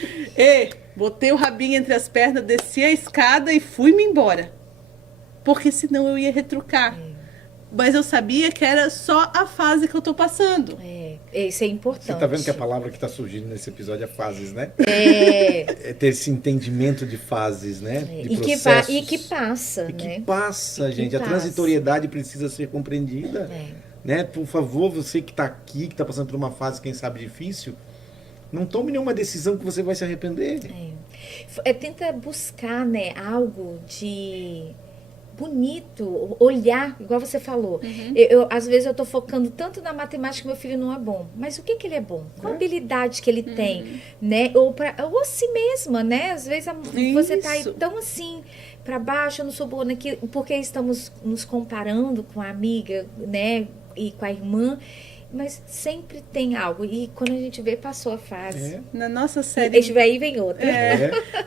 Botei o rabinho entre as pernas, desci a escada e fui-me embora. Porque senão eu ia retrucar. Mas eu sabia que era só a fase que eu tô passando. Isso é importante. Você tá vendo que a palavra que tá surgindo nesse episódio é fases, né? É ter esse entendimento de fases, né? De processos. E que passa, né? Que passa, gente. A transitoriedade precisa ser compreendida. Né? Por favor, você que tá aqui, que tá passando por uma fase, quem sabe, difícil, não tome nenhuma decisão que você vai se arrepender. Tenta buscar, né, algo de... bonito, olhar, igual você falou. Às vezes eu tô focando tanto na matemática que meu filho não é bom. Mas o que ele é bom? Qual habilidade que ele tem? Né? Ou a si mesma, né? Às vezes você tá aí tão assim, para baixo, eu não sou boa naquilo, porque estamos nos comparando com a amiga, né? E com a irmã. Mas sempre tem algo. E quando a gente vê, passou a fase. Na nossa série... Aí vem outra.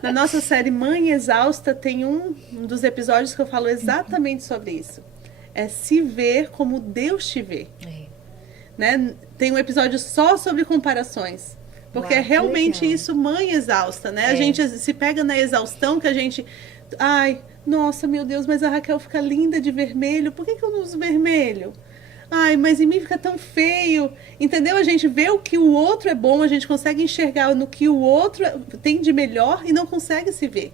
Na nossa série Mãe Exausta, tem um dos episódios que eu falo exatamente sobre isso. É se ver como Deus te vê. Né? Tem um episódio só sobre comparações. Porque é realmente isso, Mãe Exausta. Né? A gente se pega na exaustão que a gente... Ai, nossa, meu Deus, mas a Raquel fica linda de vermelho. Por que eu não uso vermelho? Ai, mas em mim fica tão feio. Entendeu? A gente vê o que o outro é bom, a gente consegue enxergar no que o outro tem de melhor e não consegue se ver.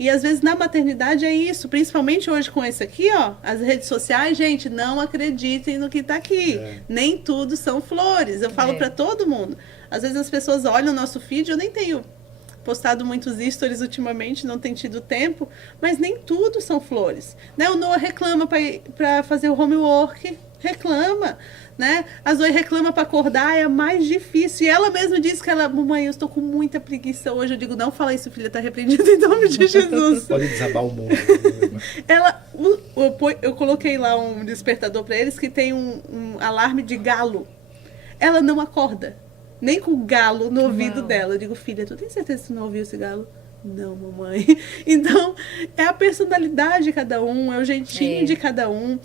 E às vezes na maternidade é isso, principalmente hoje com esse aqui, ó, as redes sociais, gente, não acreditem no que tá aqui. Nem tudo são flores. Eu falo para todo mundo. Às vezes as pessoas olham o nosso feed, eu nem tenho postado muitos stories ultimamente, não tem tido tempo, mas nem tudo são flores, né? O Noah reclama para fazer o homework, reclama, né? A Zoe reclama para acordar, é a mais difícil. E ela mesma diz que mamãe, eu estou com muita preguiça hoje. Eu digo, não fala isso, filha, tá repreendido em nome de Jesus. Pode desabar o mundo. Eu coloquei lá um despertador para eles que tem um alarme de galo. Ela não acorda, nem com o galo no ouvido dela. Eu digo, filha, tu tem certeza que tu não ouviu esse galo? Não, mamãe. Então, é a personalidade de cada um, é o jeitinho de cada um.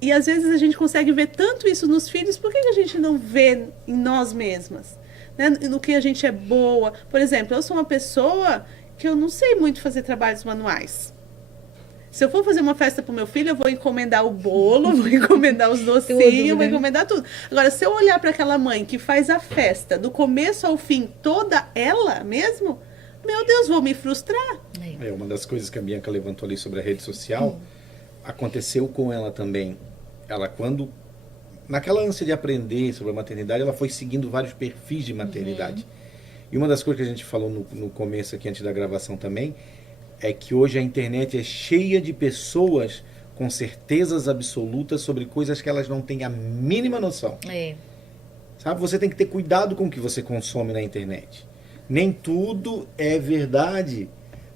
E às vezes a gente consegue ver tanto isso nos filhos, por que a gente não vê em nós mesmas? Né? No que a gente é boa. Por exemplo, eu sou uma pessoa que eu não sei muito fazer trabalhos manuais. Se eu for fazer uma festa pro meu filho, eu vou encomendar o bolo, vou encomendar os docinhos, vou encomendar tudo. Agora, se eu olhar para aquela mãe que faz a festa, do começo ao fim, toda ela mesmo, meu Deus, vou me frustrar. Uma das coisas que a Bianca levantou ali sobre a rede social, aconteceu com ela também. Ela, quando, naquela ânsia de aprender sobre a maternidade, ela foi seguindo vários perfis de maternidade. E uma das coisas que a gente falou no começo aqui, antes da gravação também, é que hoje a internet é cheia de pessoas com certezas absolutas sobre coisas que elas não têm a mínima noção. Sabe? Você tem que ter cuidado com o que você consome na internet. Nem tudo é verdade.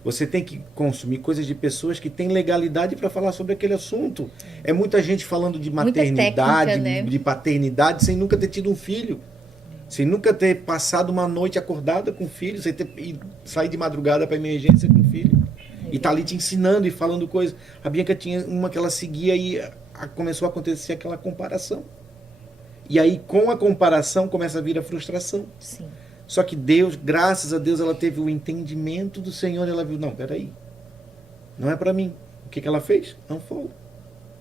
Você tem que consumir coisas de pessoas que têm legalidade para falar sobre aquele assunto. É muita gente falando de maternidade, técnica, né? De paternidade, sem nunca ter tido um filho. Sem nunca ter passado uma noite acordada com o filho, sem ter sair de madrugada para emergência com o filho. E tá ali te ensinando e falando coisas. A Bianca tinha uma que ela seguia e começou a acontecer aquela comparação. E aí, com a comparação, começa a vir a frustração. Sim. Só que Deus, graças a Deus, ela teve o entendimento do Senhor. Ela viu, não, peraí, não é para mim. O que ela fez? Não foi.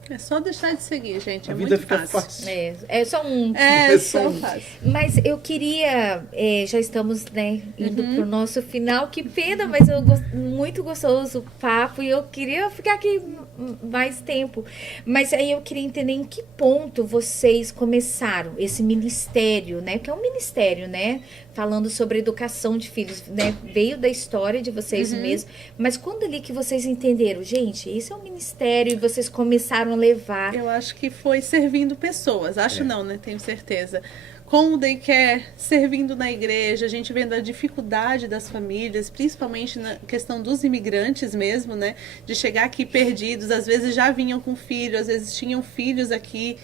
É só deixar de seguir, gente. A vida fica fácil. É só um. É só fácil. Mas eu queria, já estamos, né, indo pro nosso final. Que pena, mas muito gostoso o papo e eu queria ficar aqui mais tempo. Mas aí eu queria entender em que ponto vocês começaram esse ministério, né? Que é um ministério, né? Falando sobre educação de filhos, né? Veio da história de vocês mesmos. Mas quando ali que vocês entenderam, gente, isso é um ministério e vocês começaram a levar? Eu acho que foi servindo pessoas. Acho não, né? Tenho certeza. Com o daycare, servindo na igreja, a gente vendo a dificuldade das famílias, principalmente na questão dos imigrantes mesmo, né? De chegar aqui perdidos, às vezes já vinham com filho, às vezes tinham filhos aqui.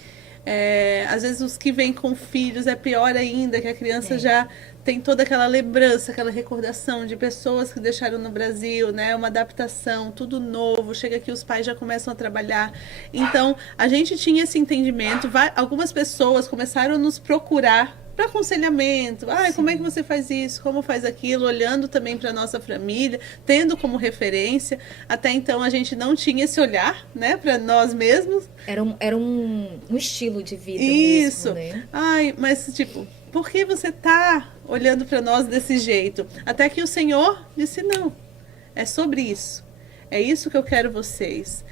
Às vezes os que vêm com filhos é pior ainda, que a criança já tem toda aquela lembrança, aquela recordação de pessoas que deixaram no Brasil, né? Uma adaptação, tudo novo. Chega aqui, os pais já começam a trabalhar. Então, a gente tinha esse entendimento. Algumas pessoas começaram a nos procurar para aconselhamento. Como é que você faz isso? Como faz aquilo? Olhando também para nossa família, tendo como referência. Até então, a gente não tinha esse olhar, né? Para nós mesmos. Era um estilo de vida isso. mesmo, né? Mas tipo, por que você tá olhando para nós desse jeito? Até que o Senhor disse, não, é sobre isso. É isso que eu quero vocês.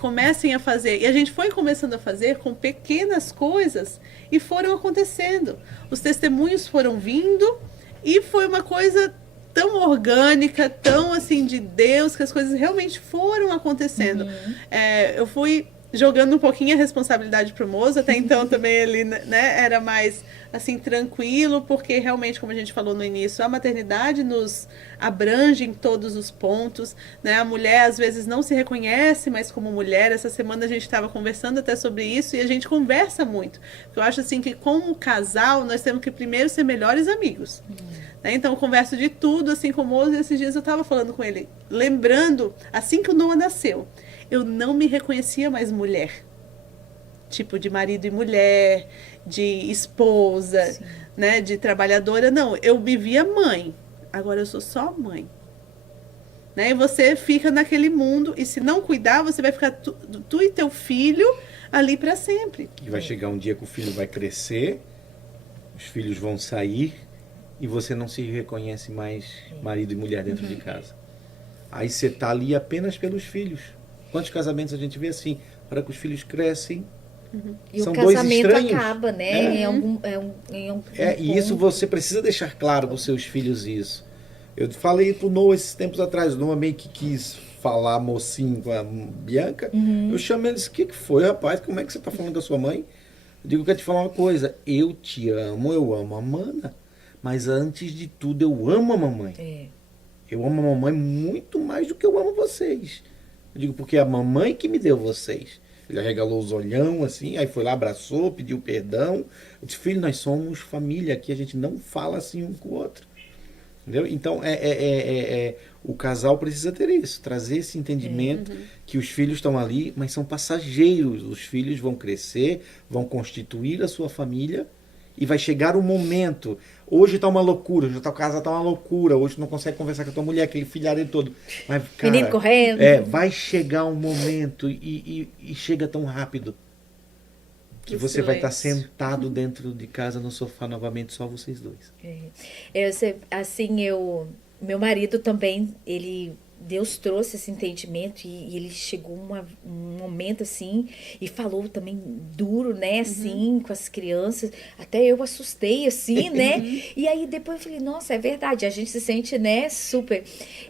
Comecem a fazer. E a gente foi começando a fazer com pequenas coisas e foram acontecendo. Os testemunhos foram vindo e foi uma coisa tão orgânica, tão assim de Deus, que as coisas realmente foram acontecendo. Eu fui jogando um pouquinho a responsabilidade pro Mozo, até então também ele, né, era mais assim tranquilo, porque realmente, como a gente falou no início, a maternidade nos abrange em todos os pontos, né? A mulher às vezes não se reconhece mais como mulher. Essa semana a gente estava conversando até sobre isso e a gente conversa muito. Eu acho assim que como casal nós temos que primeiro ser melhores amigos. Né? Então eu converso de tudo assim com o Mozo, e esses dias eu estava falando com ele, lembrando assim que o Noah nasceu, eu não me reconhecia mais mulher. Tipo, de marido e mulher, de esposa, né, de trabalhadora. Não, eu me via mãe. Agora eu sou só mãe. Né? E você fica naquele mundo, e se não cuidar, você vai ficar tu e teu filho ali para sempre. E vai chegar um dia que o filho vai crescer, os filhos vão sair, e você não se reconhece mais marido e mulher dentro de casa. Aí você tá ali apenas pelos filhos. Quantos casamentos a gente vê assim? Para que os filhos crescem. E São o dois casamento estranhos. acaba, né? Em algum E isso ponto. você precisa deixar claro para os seus filhos isso. Eu falei pro Noah esses tempos atrás, o Noah meio que quis falar mocinho com a Bianca. Eu chamei ele e disse, o que foi, rapaz? Como é que você tá falando com a sua mãe? Eu digo, eu quero te falar uma coisa, eu te amo, eu amo a Mana, mas antes de tudo eu amo a mamãe. É. Eu amo a mamãe muito mais do que eu amo vocês. Eu digo, porque é a mamãe que me deu vocês. Ele arregalou os olhão, assim, aí foi lá, abraçou, pediu perdão. Eu disse, filho, nós somos família aqui, a gente não fala assim um com o outro. Entendeu? Então, o casal precisa ter isso, trazer esse entendimento que os filhos estão ali, mas são passageiros. Os filhos vão crescer, vão constituir a sua família e vai chegar um momento. Hoje está uma loucura, hoje a tua casa está uma loucura, hoje tu não consegue conversar com a tua mulher, aquele filharem todo. Mas, cara, Menino correndo. vai chegar um momento e chega tão rápido que você vai estar sentado dentro de casa no sofá novamente, só vocês dois. Meu marido também, Deus trouxe esse entendimento e ele chegou um momento assim e falou também duro, né, assim, com as crianças. Até eu assustei, assim, né? E aí depois eu falei, nossa, é verdade, a gente se sente, né, super.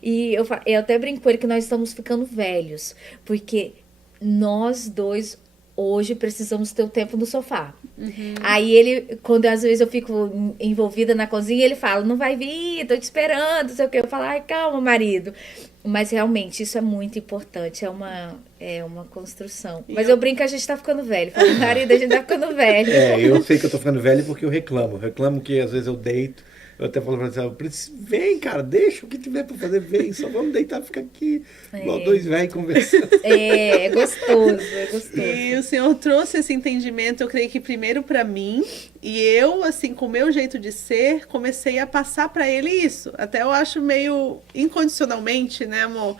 E eu até brinco com ele que nós estamos ficando velhos, porque nós dois hoje precisamos ter o tempo no sofá. Aí quando às vezes eu fico envolvida na cozinha, ele fala, não vai vir, tô te esperando, não sei o que. Eu falo, ai, calma, marido. Mas realmente isso é muito importante, é uma construção. Mas eu brinco que a gente tá ficando velho. Falo, marido, a gente tá ficando velho. Eu sei que eu tô ficando velho porque eu reclamo. Reclamo que às vezes eu deito. Eu até falo pra você, vem, cara, deixa o que tiver pra fazer, vem. Só vamos deitar, ficar aqui, igual dois velhos conversando. É gostoso, é gostoso. E o Senhor trouxe esse entendimento, eu creio que primeiro para mim, e eu, assim, com o meu jeito de ser, comecei a passar para ele isso. Até eu acho meio incondicionalmente, né, amor?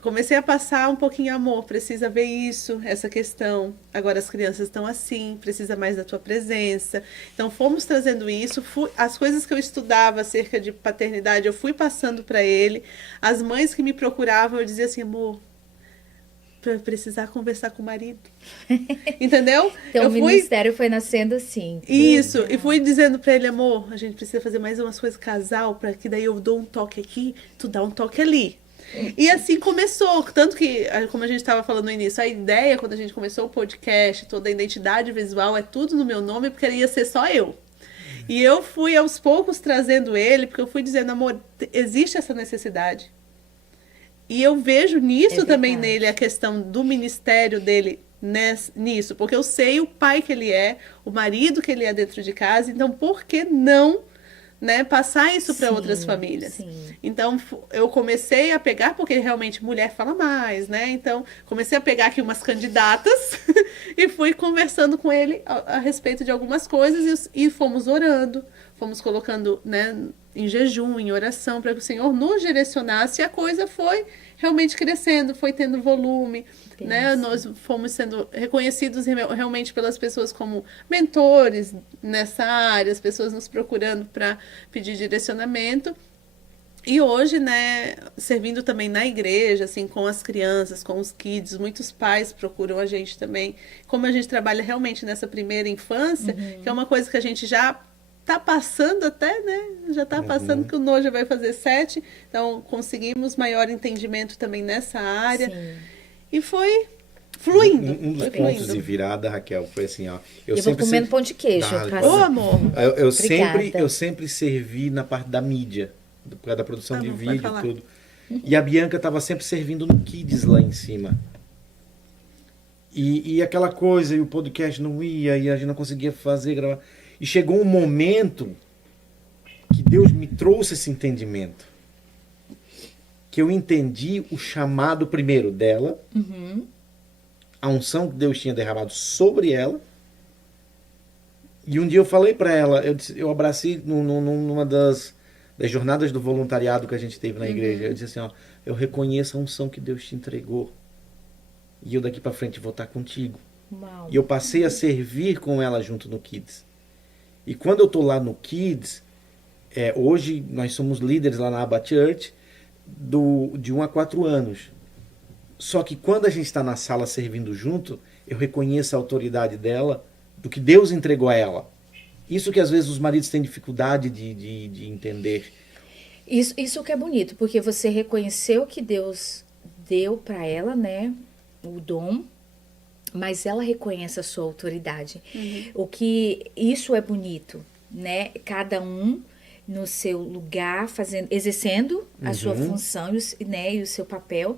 Comecei a passar um pouquinho, amor, precisa ver isso, essa questão. Agora as crianças estão assim, precisa mais da tua presença. Então fomos trazendo isso, as coisas que eu estudava acerca de paternidade, eu fui passando para ele. As mães que me procuravam, eu dizia assim, amor, para precisar conversar com o marido. Entendeu? Então o ministério foi nascendo assim. Isso, e fui dizendo para ele, amor, a gente precisa fazer mais umas coisas casal, para que daí eu dou um toque aqui, tu dá um toque ali. E assim começou, tanto que, como a gente estava falando no início, a ideia, quando a gente começou o podcast, toda a identidade visual, é tudo no meu nome, porque ia ser só eu. E eu fui aos poucos trazendo ele, porque eu fui dizendo, amor, existe essa necessidade. E eu vejo nisso também nele a questão do ministério dele nisso, porque eu sei o pai que ele é, o marido que ele é dentro de casa, então por que não, né, passar isso para outras famílias? Sim. Então eu comecei a pegar, porque realmente mulher fala mais, né? Então comecei a pegar aqui umas candidatas e fui conversando com ele a respeito de algumas coisas e fomos orando, fomos colocando, né, em jejum, em oração, para que o Senhor nos direcionasse, e a coisa foi realmente crescendo, foi tendo volume, né? Nós fomos sendo reconhecidos realmente pelas pessoas como mentores nessa área, as pessoas nos procurando para pedir direcionamento. E hoje, né, servindo também na igreja, assim, com as crianças, com os kids, muitos pais procuram a gente também. Como a gente trabalha realmente nessa primeira infância, que é uma coisa que a gente já tá passando até, né? Já tá passando que o Noah já vai fazer 7. Então, conseguimos maior entendimento também nessa área. Sim. E foi fluindo. Um dos pontos de virada, Raquel, foi assim, ó. Eu vou comendo pão de queijo. Amor. Eu sempre servi na parte da mídia, por causa da produção de vídeo e tudo. E a Bianca estava sempre servindo no Kids lá em cima. E aquela coisa, e o podcast não ia, e a gente não conseguia gravar. E chegou um momento que Deus me trouxe esse entendimento. Que eu entendi o chamado primeiro dela, a unção que Deus tinha derramado sobre ela. E um dia eu falei para ela, eu abracei numa das jornadas do voluntariado que a gente teve na igreja. Eu disse assim, ó, eu reconheço a unção que Deus te entregou. E eu daqui para frente vou estar contigo. Uau. E eu passei a servir com ela junto no Kids. E quando eu tô lá no Kids, hoje nós somos líderes lá na Abba Church, de 1 a 4 anos. Só que quando a gente está na sala servindo junto, eu reconheço a autoridade dela, do que Deus entregou a ela. Isso que às vezes os maridos têm dificuldade de entender. Isso que é bonito, porque você reconheceu que Deus deu para ela, né, o dom, mas ela reconhece a sua autoridade. Isso é bonito, né? Cada um no seu lugar, exercendo a sua função, né, e o seu papel.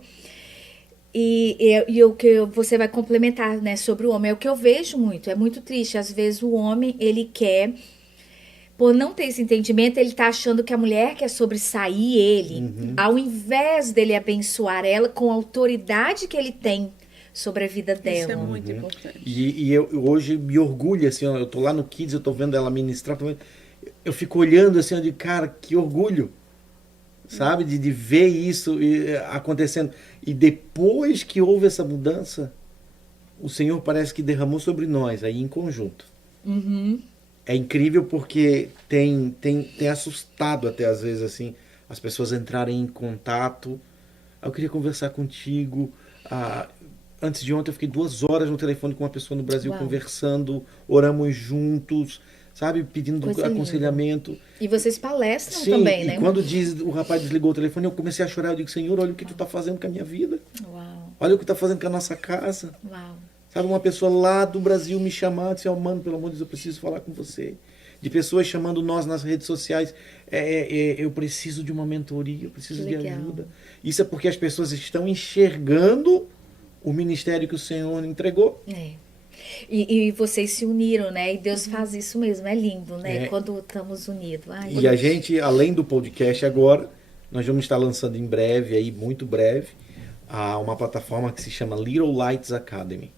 E o que você vai complementar, né, sobre o homem, é o que eu vejo muito. É muito triste. Às vezes o homem, ele quer, por não ter esse entendimento, ele tá achando que a mulher quer sobressair ele, ao invés dele abençoar ela com a autoridade que ele tem sobre a vida dela. Isso é muito importante. E eu hoje me orgulho, assim, ó, eu tô lá no Kids, eu tô vendo ela ministrar, eu fico olhando assim, de cara, que orgulho, sabe, de ver isso acontecendo. E depois que houve essa mudança, o Senhor parece que derramou sobre nós, aí em conjunto. É incrível porque tem assustado até às vezes, assim, as pessoas entrarem em contato. Eu queria conversar contigo. Antes de ontem eu fiquei 2 horas no telefone com uma pessoa no Brasil, conversando, oramos juntos, sabe, pedindo aconselhamento. E vocês palestram Sim, também, e né? quando o rapaz desligou o telefone, eu comecei a chorar. Eu digo, Senhor, olha o que tu está fazendo com a minha vida. Uau. Olha o que está fazendo com a nossa casa. Uau. Sabe, uma pessoa lá do Brasil me chamar, disse, mano, pelo amor de Deus, eu preciso falar com você. De pessoas chamando nós nas redes sociais, eu preciso de uma mentoria, eu preciso de ajuda. Isso é porque as pessoas estão enxergando o ministério que o Senhor entregou. E vocês se uniram, né? E Deus faz isso mesmo, é lindo, né? Quando estamos unidos. E a gente, além do podcast agora, nós vamos estar lançando em breve, aí, muito breve, uma plataforma que se chama Little Lights Academy.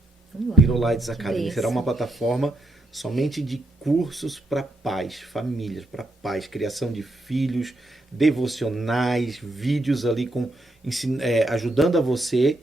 Little Lights Academy será uma plataforma somente de cursos para pais, famílias, para pais, criação de filhos, devocionais, vídeos ali ajudando a você,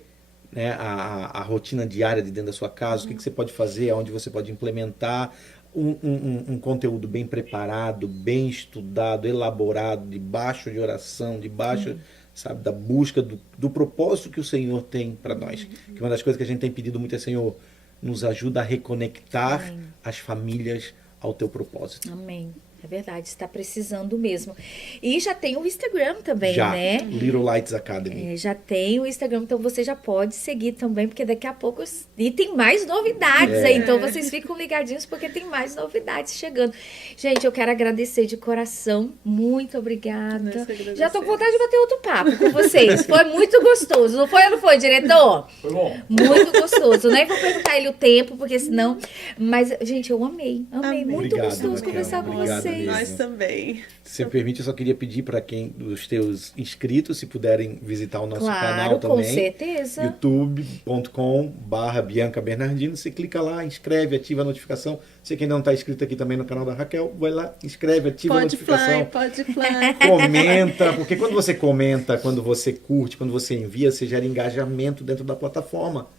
né, a rotina diária de dentro da sua casa, o que você pode fazer, aonde você pode implementar um conteúdo bem preparado, bem estudado, elaborado, debaixo de oração, debaixo, sabe, da busca do propósito que o Senhor tem para nós. Que uma das coisas que a gente tem pedido muito é, Senhor, nos ajuda a reconectar as famílias ao teu propósito. Amém. É verdade, está precisando mesmo. E já tem o Instagram também, já, né? Little Lights Academy. Já tem o Instagram, então você já pode seguir também, porque daqui a pouco... E tem mais novidades aí, então vocês ficam ligadinhos, porque tem mais novidades chegando. Gente, eu quero agradecer de coração. Muito obrigada. Já tô com vontade de bater outro papo com vocês. Foi muito gostoso. Não foi ou não foi, diretor? Foi bom. Muito gostoso. Nem vou perguntar ele o tempo, porque senão... Mas, gente, eu amei. Muito Obrigado, gostoso Raquel. conversar com Obrigado vocês. mesmo. Nós também. Se permite, eu só queria pedir para os teus inscritos, se puderem visitar o nosso canal também. Com certeza. youtube.com/Bianca Bernardino. Você clica lá, inscreve, ativa a notificação. Você que ainda não está inscrito aqui também no canal da Raquel, vai lá, inscreve, ativa a notificação. Pode fly. Comenta, porque quando você comenta, quando você curte, quando você envia, você gera engajamento dentro da plataforma.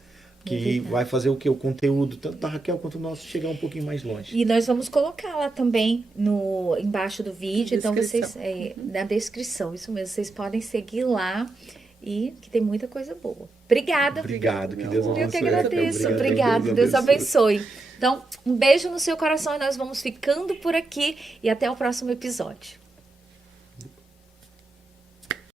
Que vai fazer o que? O conteúdo, tanto da Raquel quanto o nosso, chegar um pouquinho mais longe. E nós vamos colocar lá também embaixo do vídeo. Então vocês, na descrição, isso mesmo, vocês podem seguir lá e que tem muita coisa boa. Obrigada. Obrigado, que Deus abençoe. Eu que agradeço. Obrigado, Deus abençoe. Então, um beijo no seu coração e nós vamos ficando por aqui e até o próximo episódio.